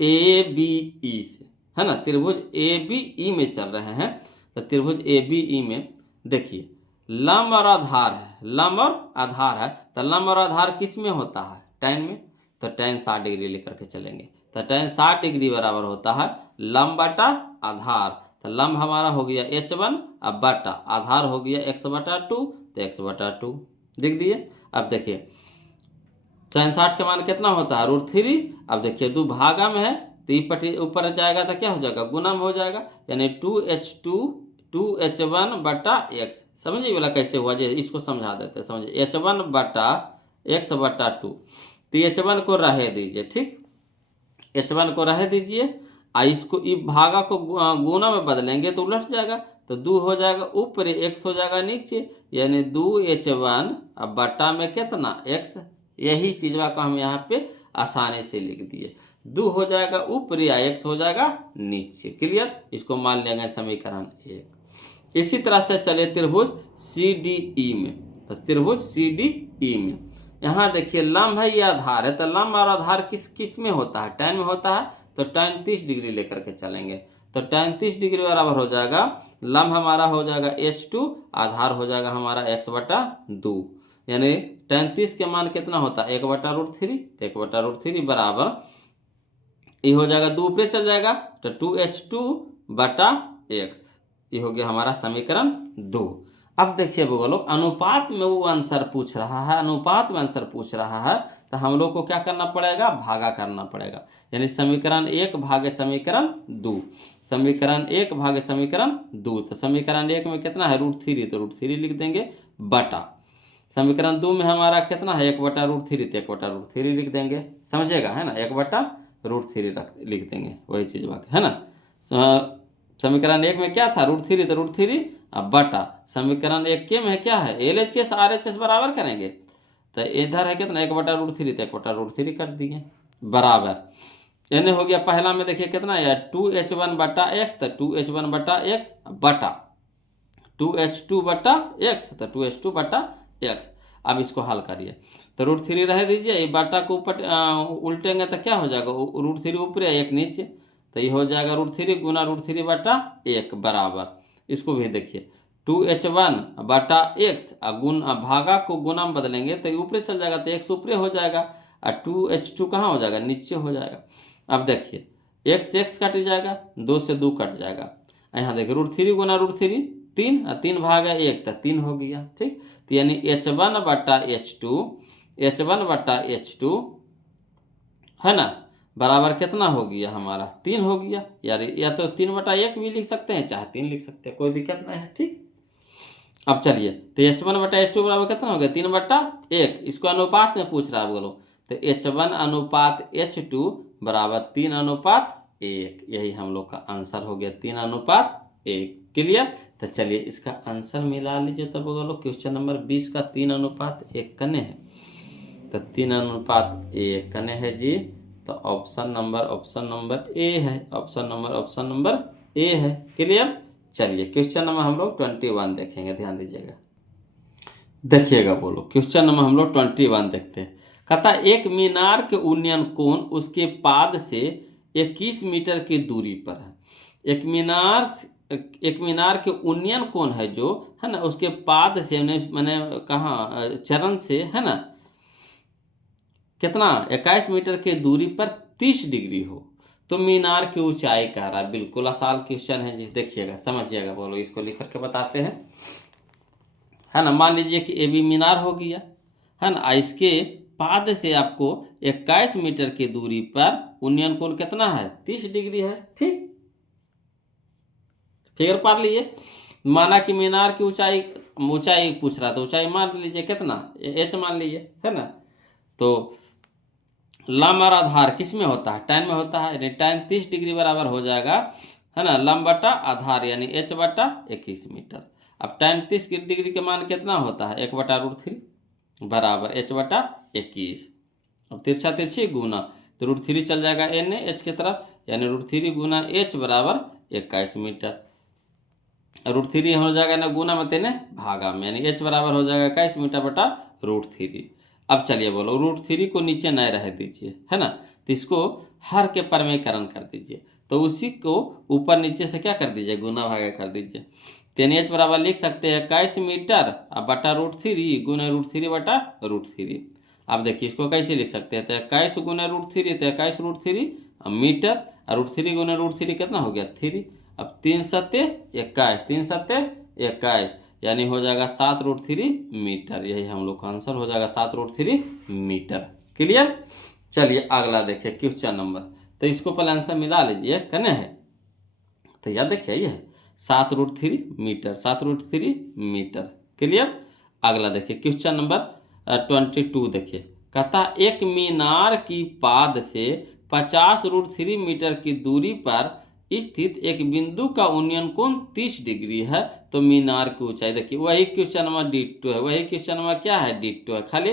ABE से, है ना, त्रिभुज ABE में चल रहे हैं। तो त्रिभुज ABE में देखिए, लंब और आधार है, लंब और आधार है। तो लंब और आधार किस में होता है, tan में। तो tan 60 डिग्री लेकर के चलेंगे। तो tan 60 डिग्री बराबर होता है लंब बटा आधार। तो लंब हमारा हो गया H1 और बटा आधार हो गया x/2, तो x/2 लिख दिए। अब देखिए tan 60 के मान कितना होता है, √3। अब देखिए दो भागा में है तो ये पटी ऊपर जाएगा तो क्या हो जाएगा, गुना में हो जाएगा, यानी 2H1 बटा x। समझिए वाला कैसे हुआ, जो इसको समझा देते हैं, समझिए H1 बटा x/2। तो H1 को रहे दीजिए, ठीक, H1 को रहे दीजिए, और इसको इस भागा को गुना में बदलेंगे तो उलट जाएगा। तो 2 हो जाएगा ऊपर, x हो जाएगा नीचे, यानी 2H1 अब बटा में कितना x। यही चीज़वा को हम यहाँ पे आसानी से लिख दिए, 2 हो जाएगा ऊपर या x हो जाएगा नीचे। क्लियर, इसको मान लेंगे समीकरण 1। इसी तरह से चले त्रिभुज CDE में। तो त्रिभुज CDE में यहाँ देखिए लंब है, ये आधार है। तो लंब और आधार किस में होता है, tan में होता है। तो tan 30 डिग्री लेकर के चलेंगे। तो tan 30 डिग्री बराबर हो जाएगा, लंब हमारा हो जाएगा H2, आधार हो जाएगा हमारा x/2, यानी tan 30 के मान कितना होता है 1/√3। तो 1/√3 बराबर ये हो जाएगा, 2 ऊपर चल जाएगा तो 2H2 बटा x। ये हो गया हमारा समीकरण 2। अब देखिए बोलो, अनुपात में वो आंसर पूछ रहा है, अनुपात में आंसर पूछ रहा है, तो हम लोग को क्या करना पड़ेगा, भागा करना पड़ेगा। यानी समीकरण 1 भागे समीकरण 2, समीकरण 1 भागे समीकरण 2। तो समीकरण 1 में कितना है √3, तो √3 लिख देंगे, बटा समीकरण 2 में हमारा कितना है 1/√3, तो 1/√3 लिख देंगे। समझिएगा, है ना, 1/√3 लिख देंगे, वही चीज़ बाकी है ना। समीकरण 1 में क्या था √3, तो √3 अब बटा समीकरण 1 के में क्या है LHS RHS बराबर करेंगे। तो इधर है कितना 1/√3, तो 1/√3 कर दिए बराबर, यानी हो गया पहला में देखिए कितना है 2H1 बटा x, तो 2H1 बटा x बटा 2H2 बटा x, तो 2H2 बटा x। अब इसको हल करिए, तो √3 रह दीजिए, ये बाटा को ऊपर उल्टेंगे तो क्या हो जाएगा, √3 ऊपर है 1 नीचे, तो ये हो जाएगा √3 गुना √3 बटा 1 बराबर। इसको भी देखिए 2H1 बटा x, गुण भागा को गुना में बदलेंगे तो ऊपर चल जाएगा, तो x ऊपर हो जाएगा, और 2H2 कहाँ हो जाएगा, नीचे हो जाएगा। अब देखिए x कट जाएगा, 2 से 2 कट जाएगा, यहाँ देखिए √3 गुना √3 3, और 3 भागा 1 तो 3 हो गया, ठीक। तो यानी H1 बटा H2 है ना, बराबर कितना हो गया हमारा 3 हो गया। यार या तो 3/1 भी लिख सकते हैं, चाहे 3 लिख सकते हैं, कोई दिक्कत नहीं है, ठीक। अब चलिए, तो H1/H2 बराबर कितना हो गया, 3/1। इसको अनुपात में पूछ रहा है बोलो, तो H1/H2 बराबर 3/1। यही हम लोग का आंसर हो गया, 3/1। क्लियर। तो चलिए इसका आंसर मिला लीजिए। तो बोलो क्वेश्चन नंबर 20 का 3/1 कने है, तो 3/1 कने है जी। तो ऑप्शन नंबर ए है, ऑप्शन नंबर ए है। क्लियर। चलिए क्वेश्चन नंबर हम लोग 21 देखेंगे, ध्यान दीजिएगा, देखिएगा बोलो। क्वेश्चन नंबर हम लोग 21 देखते हैं। कहता एक मीनार के उन्नयन कोण उसके पाद से 21 मीटर की दूरी पर है। एक मीनार के उन्नयन कोण है जो है ना, उसके पाद से मैंने कहा चरण से है ना, कितना 21 मीटर की दूरी पर 30 डिग्री हो तो मीनार की ऊंचाई कह रहा है। बिल्कुल आसान क्वेश्चन है जी, देखिएगा समझिएगा बोलो। इसको लिख करके बताते हैं, है ना। मान लीजिए कि ए बी मीनार हो गया, है ना। इसके पाद से आपको 21 मीटर की दूरी पर उन्नयन कोण कितना है, 30 डिग्री है। ठीक, फिगर पार लीजिए। माना कि मीनार की ऊंचाई पूछ रहा था, ऊंचाई मान लीजिए कितना, h मान लीजिए, है ना। तो लंब और आधार किस में होता है, tan में होता है, यानी tan 30 डिग्री बराबर हो जाएगा, है ना, लंब बटा आधार यानी h/21 मीटर। अब tan 30 डिग्री के मान कितना होता है, 1/√3 बराबर h/21। अब तिरछा तिरछी गुना, तो √3 चल जाएगा n h की तरफ, यानी √3 गुना h बराबर 21 मीटर। √3 हो जाएगा ना गुना में तेने भागा में, यानी h बराबर हो जाएगा 21 मीटर बटा √3। अब चलिए बोलो, √3 को नीचे न रह दीजिए, है ना, तो इसको हर के परमेकरण कर दीजिए। तो उसी को ऊपर नीचे से क्या कर दीजिए, गुना भागा कर दीजिए। तेन h बराबर लिख सकते हैं 21 मीटर अब बटा √3 गुना √3 बटा √3। अब देखिए इसको कैसे लिख सकते हैं, तो 21 गुना √3 तो 21 √3 मीटर, और √3 गुना √3 कितना हो गया 3। अब 3 सत्ते 21, 3 सत्ते 21, यानी हो जाएगा 7√3 मीटर। यही हम लोग का आंसर हो जाएगा 7√3 मीटर। क्लियर। चलिए अगला देखिए क्वेश्चन नंबर, तो इसको पहले आंसर मिला लीजिए, कने है, तो याद देखिए ये है 7√3 मीटर, 7√3 मीटर। क्लियर। अगला देखिए क्वेश्चन नंबर 22 देखिए। कहता एक मीनार की पाद से 50√3 मीटर की दूरी पर स्थित एक बिंदु का उन्नयन कोण 30 डिग्री है तो मीनार की ऊंचाई। देखिए वही क्वेश्चन नंबर डिट्टो है, वही क्वेश्चन नंबर क्या है, डिट्टो है, खाली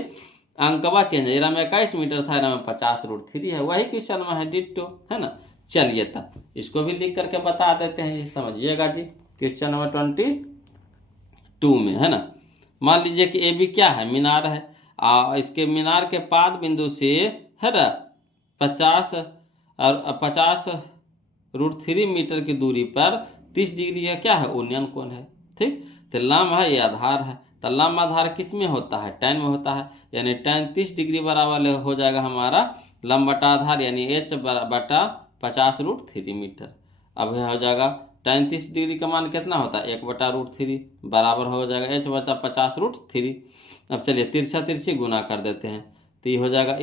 अंकवा चेंज है। इरा में 21 मीटर था, इरा में 50√3 है, वही क्वेश्चन नंबर है, डिट्टो, है ना। चलिए तब इसको भी लिख करके बता देते हैं, ये समझिएगा जी। क्वेश्चन नंबर 22 में, है ना, मान लीजिए कि ए बी क्या है, मीनार है। इसके मीनार के पाद बिंदु से, है ना, 50√3 मीटर की दूरी पर 30 डिग्री का क्या है, उन्नयन कोण है। ठीक, तो लंब है ये आधार है, तो लंब आधार किस में होता है, tan में होता है, यानी tan 30 डिग्री बराबर हो जाएगा हमारा लंब बटा आधार यानी h बटा 50√3 मीटर। अब यह हो जाएगा tan 30 डिग्री का मान कितना होता है, 1/√3 बराबर हो जाएगा h बटा 50√3। अब चलिए तिरछा तिरछी गुना कर देते हैं, तो ये हो जाएगा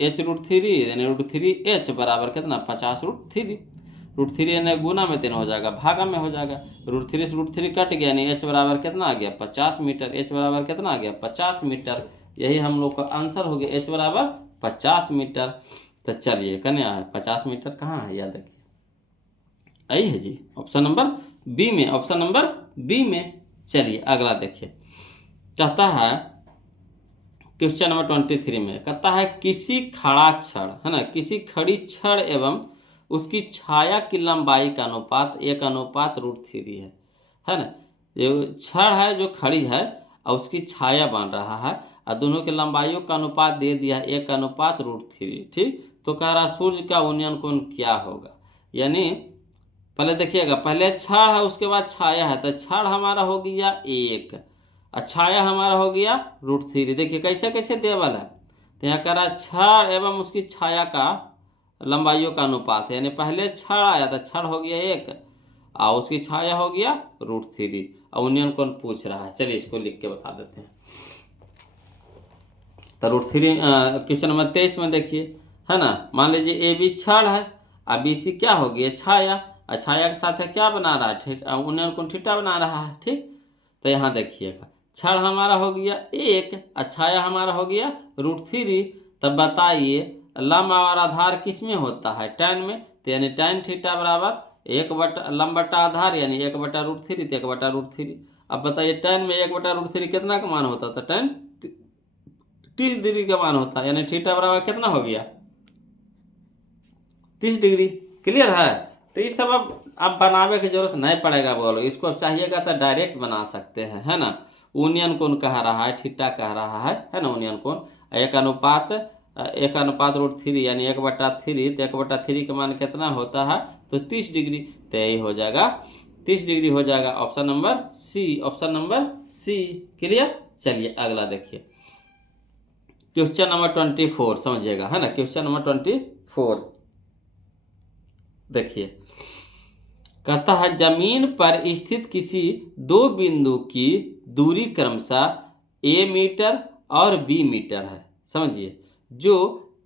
h√3 यानी √3h बराबर कितना 50√3। √3 यानी गुना में 3 हो जाएगा, भागा में हो जाएगा, √3 से √3 कट गया, यानी h बराबर कितना आ गया 50 मीटर। h बराबर कितना आ गया 50 मीटर। यही हम लोग का आंसर हो गया, h बराबर 50 मीटर। तो चलिए कन्या है 50 मीटर कहाँ है, याद रखिए आई है जी, ऑप्शन नंबर बी में, ऑप्शन नंबर बी में। चलिए अगला देखिए, कहता है क्वेश्चन नंबर 23 में, कहता है किसी खड़ा छड़, है ना, किसी खड़ी छड़ एवं उसकी छाया की लंबाई का अनुपात 1/√3 है ना। जो छड़ है जो खड़ी है और उसकी छाया बन रहा है और दोनों की लंबाइयों का अनुपात दे दिया 1/√3। ठीक, तो कह रहा सूर्य का उन्नयन कोण क्या होगा, यानी पहले देखिएगा, पहले छड़ है उसके बाद छाया है, तो छड़ हमारा हो गया 1 और छाया हमारा हो गया √3। देखिए कैसे कैसे देवल है, तो यहाँ कह रहा छड़ एवं उसकी छाया का लंबाइयों का अनुपात है, यानी पहले छड़ आया था, छड़ हो गया 1 और उसकी छाया हो गया √3 और उन्नयन कोण पूछ रहा है। चलिए इसको लिख के बता देते हैं। तो √3 क्वेश्चन नंबर 23 में देखिए, है ना, मान लीजिए ए बी छड़ है और बी सी क्या हो गया छाया, और छाया के साथ है क्या बना रहा है, उन्नयन कोण थीटा बना रहा है। ठीक, तो यहाँ देखिएगा क्षण हमारा हो गया 1, छाया हमारा हो गया √3। तब बताइए लंब और आधार किस में होता है? tan में। तो यानी tan थीटा बराबर 1 बटा लंब बटा आधार यानी 1 बटा √3, तो 1 बटा √3। अब बताइए tan में 1 बटा √3 कितना का मान होता था? tan 30 डिग्री का मान होता है, यानी थीटा बराबर कितना हो गया? 30 डिग्री। क्लियर है? तो ये सब अब बनावे की जरूरत नहीं पड़ेगा। बोलो इसको अब चाहिएगा तो डायरेक्ट बना सकते हैं, है ना। यूनियन कोण कह रहा है, थीटा कह रहा है ना। यूनियन कोण 1 अनुपात √3 यानी 1/3। तो 1/3 का मान कितना होता है? तो 30 डिग्री। तो यही हो जाएगा 30 डिग्री हो जाएगा option number C. Option number C. Clear. चलिए अगला देखिए क्वेश्चन नंबर 24 समझिएगा, है ना। क्वेश्चन नंबर 24 देखिए, कहता है जमीन पर स्थित किसी दो बिंदु की दूरी क्रमशः a मीटर और b मीटर है, समझिए, जो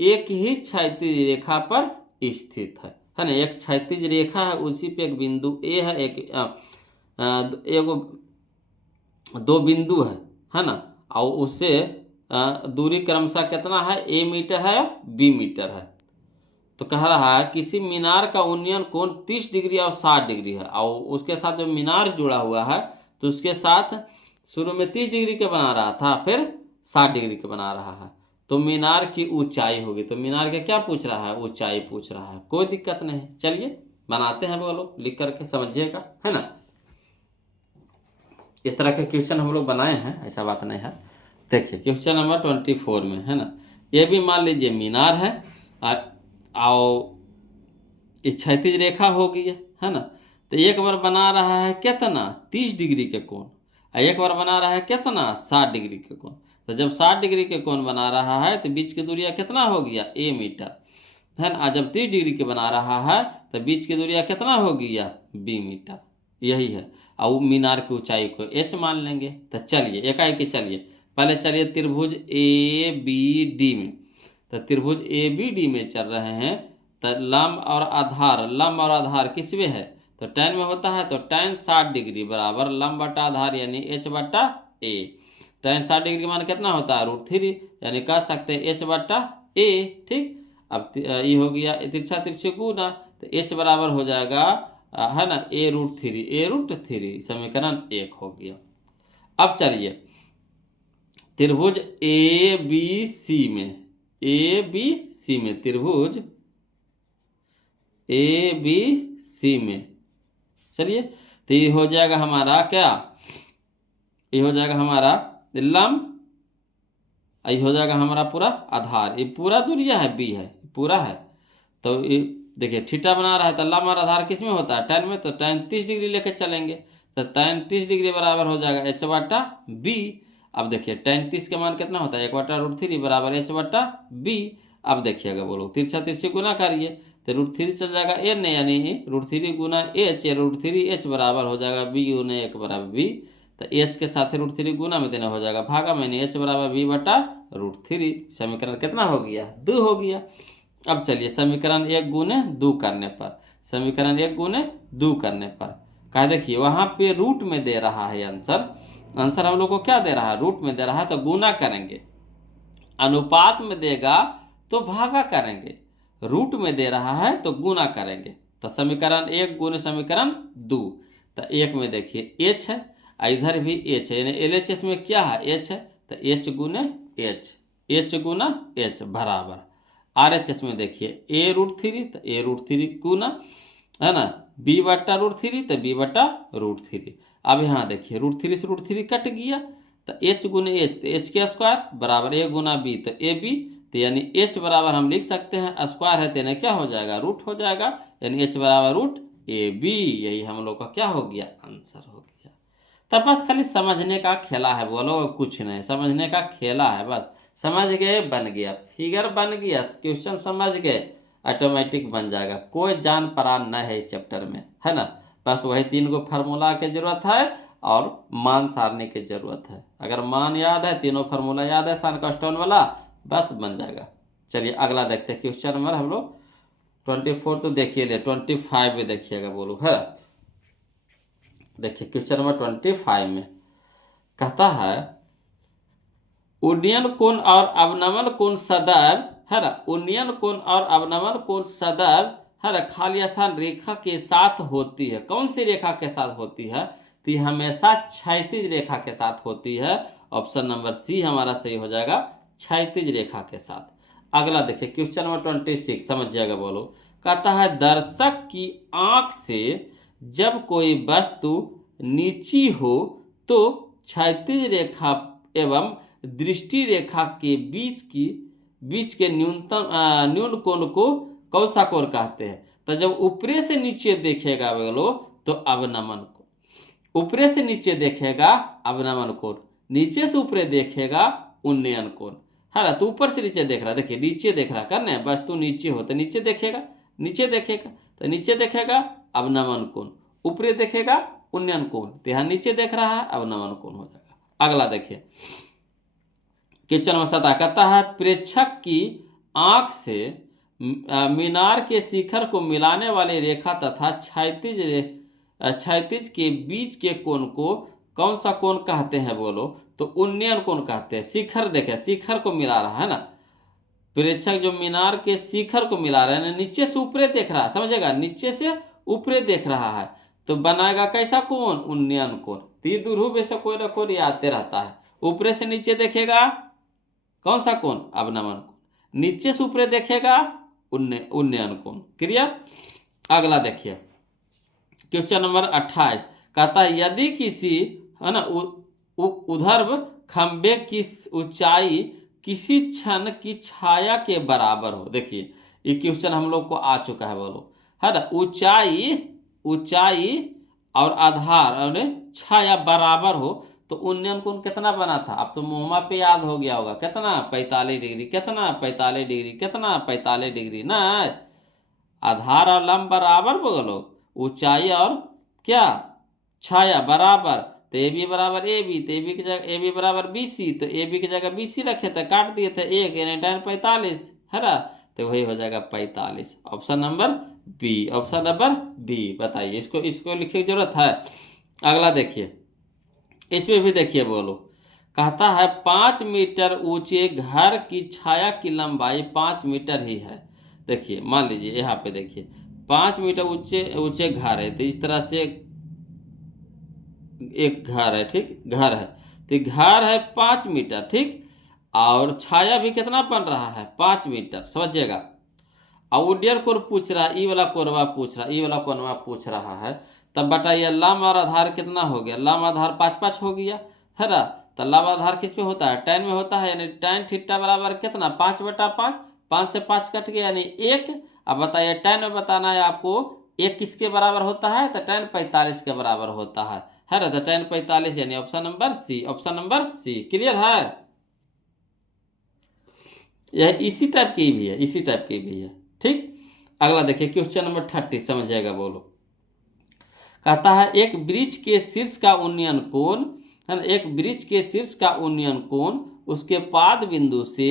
एक ही क्षैतिज रेखा पर स्थित है ना। एक क्षैतिज रेखा है, उसी पे एक बिंदु a है, एक दो बिंदु है ना। और उससे दूरी क्रमशः कितना है? a मीटर है और b मीटर है। तो कह रहा है किसी मीनार का उन्नयन कोण 30 डिग्री और 60 डिग्री है, और उसके साथ जो मीनार जुड़ा हुआ है तो उसके साथ शुरू में 30 डिग्री के बना रहा था, फिर 60 डिग्री के बना रहा है। तो मीनार की ऊंचाई होगी। तो मीनार के क्या पूछ रहा है? ऊंचाई पूछ रहा है। कोई दिक्कत नहीं, चलिए बनाते हैं। बोलो लिख करके समझिएगा, है ना। इस तरह के क्वेश्चन हम लोग बनाए हैं, ऐसा बात नहीं है। देखिए क्वेश्चन नंबर 24 में, है ना, ये भी मान लीजिए मीनार है और इस क्षैतिज रेखा हो गई है ना। तो एक बार बना रहा है कितना? 30 डिग्री के कोण, और एक बार बना रहा है कितना? 60 डिग्री के कोण। तो जब 60 डिग्री के कोण बना रहा है तो बीच की दूरिया कितना हो गया? a मीटर, है ना। जब 30 डिग्री के बना रहा है तो बीच की दूरिया कितना हो गया? b metre. यही है। और मीनार की ऊंचाई को h मान लेंगे। तो चलिए एकाएक चलिए पहले चलिए त्रिभुज ABD में। तो त्रिभुज ABD में चल रहे हैं। तो लंब और आधार किस में है? तो tan में होता है। तो tan 60 डिग्री बराबर लंब बटा आधार यानी h बटा a। tan 60 डिग्री का मान कितना होता है? √3, यानी कह सकते हैं h बटा a। ठीक। अब ये हो गया तिरछा तिरछे गुना, तो h बराबर हो जाएगा है ना a√3 समीकरण 1 हो गया। अब चलिए त्रिभुज ABC में त्रिभुज ABC में चलिए, तो ये हो जाएगा हमारा क्या? ये हो जाएगा हमारा लंब, ये हो जाएगा हमारा पूरा आधार। ये पूरा दूरिया है b है, पूरा है। तो ये देखिए थीटा बना रहा है तो लंब और आधार किस में होता है? tan में। तो tan 30 डिग्री लेके चलेंगे। तो tan 30 डिग्री बराबर हो जाएगा h बटा b। अब देखिए tan 30 का मान कितना होता है? 1 बटा √3 बराबर h बटा b। अब देखिएगा बोलो तिरछा तिरछे गुना करिए तो √3 चल जाएगा n यानी √3 गुना h, √3h बराबर हो जाएगा b गुना 1 बराबर b। तो h के साथ √3 गुना में देना हो जाएगा भागा में, h बराबर b बटा √3। समीकरण कितना हो गया? 2 हो गया। अब चलिए समीकरण 1 गुने 2 करने पर, समीकरण 1 गुने 2 करने पर कहा देखिए वहाँ पे रूट में दे रहा है आंसर हम लोग को क्या दे रहा है? रूट में दे रहा है। तो गुना करेंगे, अनुपात में देगा तो भागा करेंगे, रूट में दे रहा है तो गुना करेंगे। तो समीकरण 1 गुने समीकरण 2। तो 1 में देखिए h है, इधर भी h है, यानी LHS में क्या है? h है। तो h गुने h गुना h बराबर RHS में देखिए a√3, तो a√3 गुना, है ना, b बटा √3 तो b बटा √3। अब यहाँ देखिए √3 से √3 कट गया। तो h गुने h, तो h के स्क्वायर बराबर a गुना b, तो ab। तो यानी h बराबर हम लिख सकते हैं स्क्वायर है तो यानी क्या हो जाएगा? रूट हो जाएगा, यानी h बराबर √ab। यही हम लोग का क्या हो गया? आंसर हो गया। तब बस खाली समझने का खेला है, बोलो कुछ नहीं, समझने का खेला है बस। समझ गए, बन गया, फिगर बन गया, क्वेश्चन समझ गए, ऑटोमेटिक बन जाएगा। कोई जान परान न है इस चैप्टर में, है ना। बस वही 3 गो फार्मूला की जरूरत है और मान सारने की जरूरत है। अगर मान याद है, तीनों फार्मूला याद है सान का स्टोन वाला, बस बन जाएगा। चलिए अगला देखते हैं क्वेश्चन नंबर हम लोग 24 तो देखिए ले, 25 में देखिएगा बोलो, है। देखिए क्वेश्चन नंबर 25 में कहता है उन्नयन कोण और अवनमन कोण सदैव है ना, उन्नयन कोण और अवनमन कोण सदैव है ना खाली स्थान रेखा के साथ होती है। कौन सी रेखा के साथ होती है? तो ये हमेशा क्षैतिज रेखा के साथ होती है। ऑप्शन नंबर सी हमारा सही हो जाएगा, क्षैतिज रेखा के साथ। अगला देखिए क्वेश्चन नंबर 26, समझिएगा बोलो। कहता है दर्शक की आंख से जब कोई वस्तु नीची हो तो क्षैतिज रेखा एवं दृष्टि रेखा के बीच के न्यून कोण को कौन सा कोण कहते हैं? तो जब ऊपरे से नीचे देखेगा बोलो तो अवनमन कोण, ऊपरे से नीचे देखेगा अवनमन कोण, नीचे से ऊपरे देखेगा उन्नयन कोण है ना। तो ऊपर से नीचे देख रहा, देखिए नीचे देख रहा करना है, वस्तु नीचे हो तो नीचे देखेगा, नीचे देखेगा तो नीचे देखेगा अवनमन कोण, ऊपरे देखेगा उन्नयन कोण, तो यहाँ नीचे देख रहा है अवनमन कोण हो जाएगा। अगला देखिए क्वेश्चन नंबर 7 कहता है प्रेक्षक की आंख से मीनार के शिखर को मिलाने वाली रेखा तथा क्षैतिज के बीच के कोण को कौन सा कोण कहते हैं बोलो? तो उन्नयन कोण कहते हैं। शिखर देखे, शिखर को मिला रहा है ना, प्रेक्षक जो मीनार के शिखर को मिला रहा है, नीचे से ऊपरे देख रहा है, समझेगा, नीचे से ऊपरे देख रहा है तो बनाएगा कैसा कोण? उन्नयन कोण। तीर दुर्भुज ऐसा कोई ना कोई आते रहता है। ऊपरे से नीचे देखेगा कौन सा कोण? अवनमन कोण। नीचे से ऊपरे देखेगा उन्नयन कोण। क्लियर? अगला देखिए क्वेश्चन नंबर 28 कहता है यदि किसी है ना ऊर्ध्व खंबे की ऊंचाई किसी क्षण की छाया के बराबर हो। देखिए ये क्वेश्चन हम लोग को आ चुका है बोलो, है ना। ऊंचाई और आधार और छाया बराबर हो तो उन्नयन कोण कितना बना था? अब तो मोहमा पे याद हो गया होगा, कितना? 45 डिग्री। कितना? 45 डिग्री। कितना? 45 डिग्री ना। आधार और लंब बराबर बोलो, ऊंचाई और क्या छाया बराबर, तो ए बी बराबर ए बी, तो ए बी की जगह ए बी बराबर बी सी, तो ए बी की जगह बी सी रखे थे, काट दिए थे एक, यानी tan 45 है ना, तो वही हो जाएगा 45। Option number B, option number B. बताइए इसको लिखने की जरूरत है? अगला देखिए इसमें भी देखिए बोलो, कहता है 5 मीटर ऊंचे घर की छाया की लंबाई 5 मीटर ही है। देखिए मान लीजिए यहाँ पे देखिए 5 मीटर ऊंचे घर है, तो इस तरह से एक घर है, ठीक, घर है, तो घर है 5 मीटर, ठीक, और छाया भी कितना बन रहा है? 5 मीटर, समझिएगा। और उड्डयन कोण पूछ रहा है, ई वाला कोणवा पूछ रहा है, ई वाला कोणवा पूछ रहा है, तब बताइए लंब और आधार कितना हो गया? लंब आधार 5-5 हो गया है ना। तो लंब आधार किस में होता है? tan में होता है, यानी tan थीटा बराबर कितना? 5/5, 5 से 5 कट गया यानी 1। अब बताइए tan में बताना है आपको, 1 किसके बराबर होता है? तो tan 45 के बराबर होता है ना। तो tan 45 यानी option number C, option number C. Clear है? यह इसी टाइप की भी है, इसी टाइप की भी है, ठीक। अगला देखिए क्वेश्चन नंबर 30, समझिएगा बोलो। कहता है एक वृक्ष के शीर्ष का उन्नयन कोण है ना, एक वृक्ष के शीर्ष का उन्नयन कोण उसके पाद बिंदु से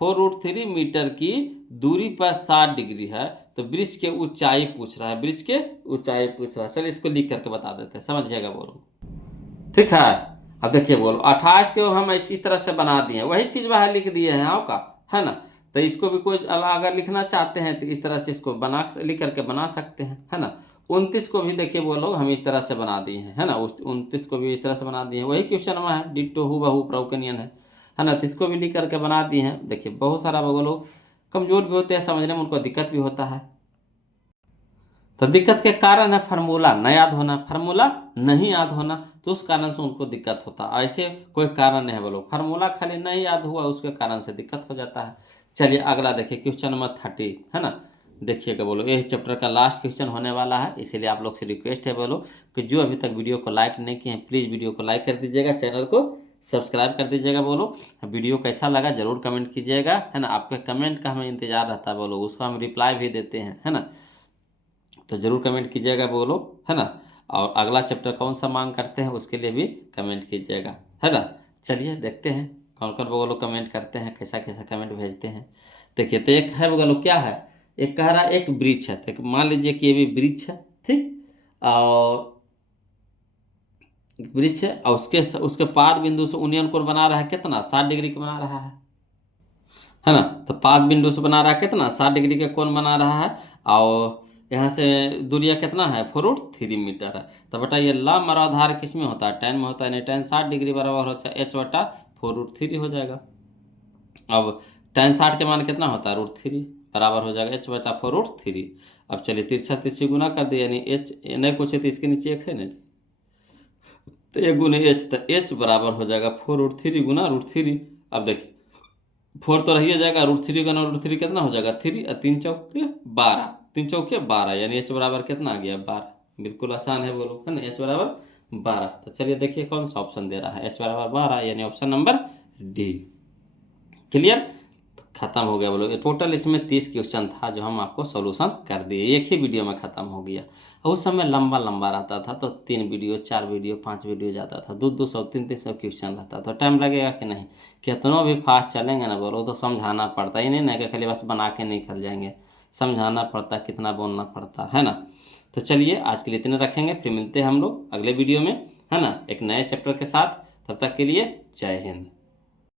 4√3 मीटर की दूरी पर 60 डिग्री है। तो वृक्ष के ऊंचाई पूछ रहा है, वृक्ष के ऊंचाई पूछ रहा है। चलिए इसको लिख करके बता देते हैं, समझिएगा बोलो, ठीक है। अब देखिए बोलो 28 को हम इस तरह से बना दिए, वही चीज बाहर लिख दिए हैं आपका, है ना। तो इसको भी कोई अगर लिखना चाहते हैं तो इस तरह से इसको लिख करके बना सकते हैं, है ना। 29 को भी देखिए वो लोग हम इस तरह से बना दिए हैं, है ना। 29 को भी इस तरह से बना दिए हैं, वही क्वेश्चन में है, डिट्टो हूबहू प्रॉकेनियन है ना। तो इसको भी लिख करके बना दिए हैं। देखिए बहुत सारा वो लोग कमजोर भी होते हैं समझने में, उनको दिक्कत भी होता है। तो दिक्कत के कारण है फार्मूला न याद होना, फार्मूला नहीं याद होना, तो उस कारण से उनको दिक्कत होता है। ऐसे कोई कारण नहीं है बोलो, फार्मूला खाली नहीं याद हुआ उसके कारण से दिक्कत हो जाता है। चलिए अगला देखिए क्वेश्चन नंबर 30, है ना। देखिएगा बोलो यही चैप्टर का लास्ट क्वेश्चन होने वाला है, इसीलिए आप लोग से रिक्वेस्ट है बोलो कि जो अभी तक वीडियो को लाइक नहीं किए हैं प्लीज़ वीडियो को लाइक कर दीजिएगा, चैनल को सब्सक्राइब कर दीजिएगा। बोलो वीडियो कैसा लगा जरूर कमेंट कीजिएगा, है ना। आपके कमेंट का हमें इंतजार रहता है बोलो, उसको हम रिप्लाई भी देते हैं, है ना। तो ज़रूर कमेंट कीजिएगा बोलो, है ना। और अगला चैप्टर कौन सा मांग करते हैं उसके लिए भी कमेंट कीजिएगा, है ना। चलिए देखते हैं कौन कौन बोलो कमेंट करते हैं, कैसा कैसा कमेंट भेजते हैं। देखिए तो एक है बोलो क्या है, एक कह रहा है एक ब्रिज है, तो मान लीजिए कि ये भी ब्रिज है, ठीक। और एक वृक्ष है और उसके पाद बिंदु से उन्नयन कोण बना रहा है कितना, 60 डिग्री का बना रहा है ना। तो पाद बिंदु से बना रहा है कितना, 60 डिग्री का कोण बना रहा है। और यहाँ से दूरिया कितना है, 4√3 मीटर है। तो बताइए लंब और आधार किस में होता है, tan में होता है, नहीं tan 60 डिग्री बराबर होता है h/4√3 हो जाएगा। अब tan 60 के मान कितना होता है, √3 बराबर हो जाएगा h/4√3। अब चलिए तिरछा तिरछी गुना कर दिया, यानी h नहीं पूछे तो इसके नीचे एक है ना, तो 1 गुने h, तो h बराबर हो जाएगा 4√3 गुना √3। अब देखिए 4 तो रही जाएगा, √3 गुना √3 कितना हो जाएगा 3, और 3 चौके 12, 3 चौके 12, यानी h बराबर कितना आ गया 12। बिल्कुल आसान है बोलो, है ना, h बराबर 12। तो चलिए देखिए कौन सा ऑप्शन दे रहा है, h बराबर 12, यानी ऑप्शन नंबर डी। क्लियर, तो खत्म हो गया बोलो। ये टोटल इसमें 30 क्वेश्चन था जो हम आपको सॉल्यूशन कर दिए, एक ही वीडियो में खत्म हो गया। और उस समय लंबा लंबा रहता था, तो 3 वीडियो 4 वीडियो 5 वीडियो जाता था, 200 300 क्वेश्चन रहता, तो टाइम लगेगा कि नहीं। कितना भी फास्ट चलेंगे ना बोलो, तो समझाना पड़ता ही नहीं ना कि खाली बस बना के निकल जाएंगे, समझाना पड़ता, कितना बोलना पड़ता है ना। तो चलिए आज के लिए इतने रखेंगे, फिर मिलते हैं हम लोग अगले वीडियो में, है ना, एक नए चैप्टर के साथ। तब तक के लिए जय हिंद।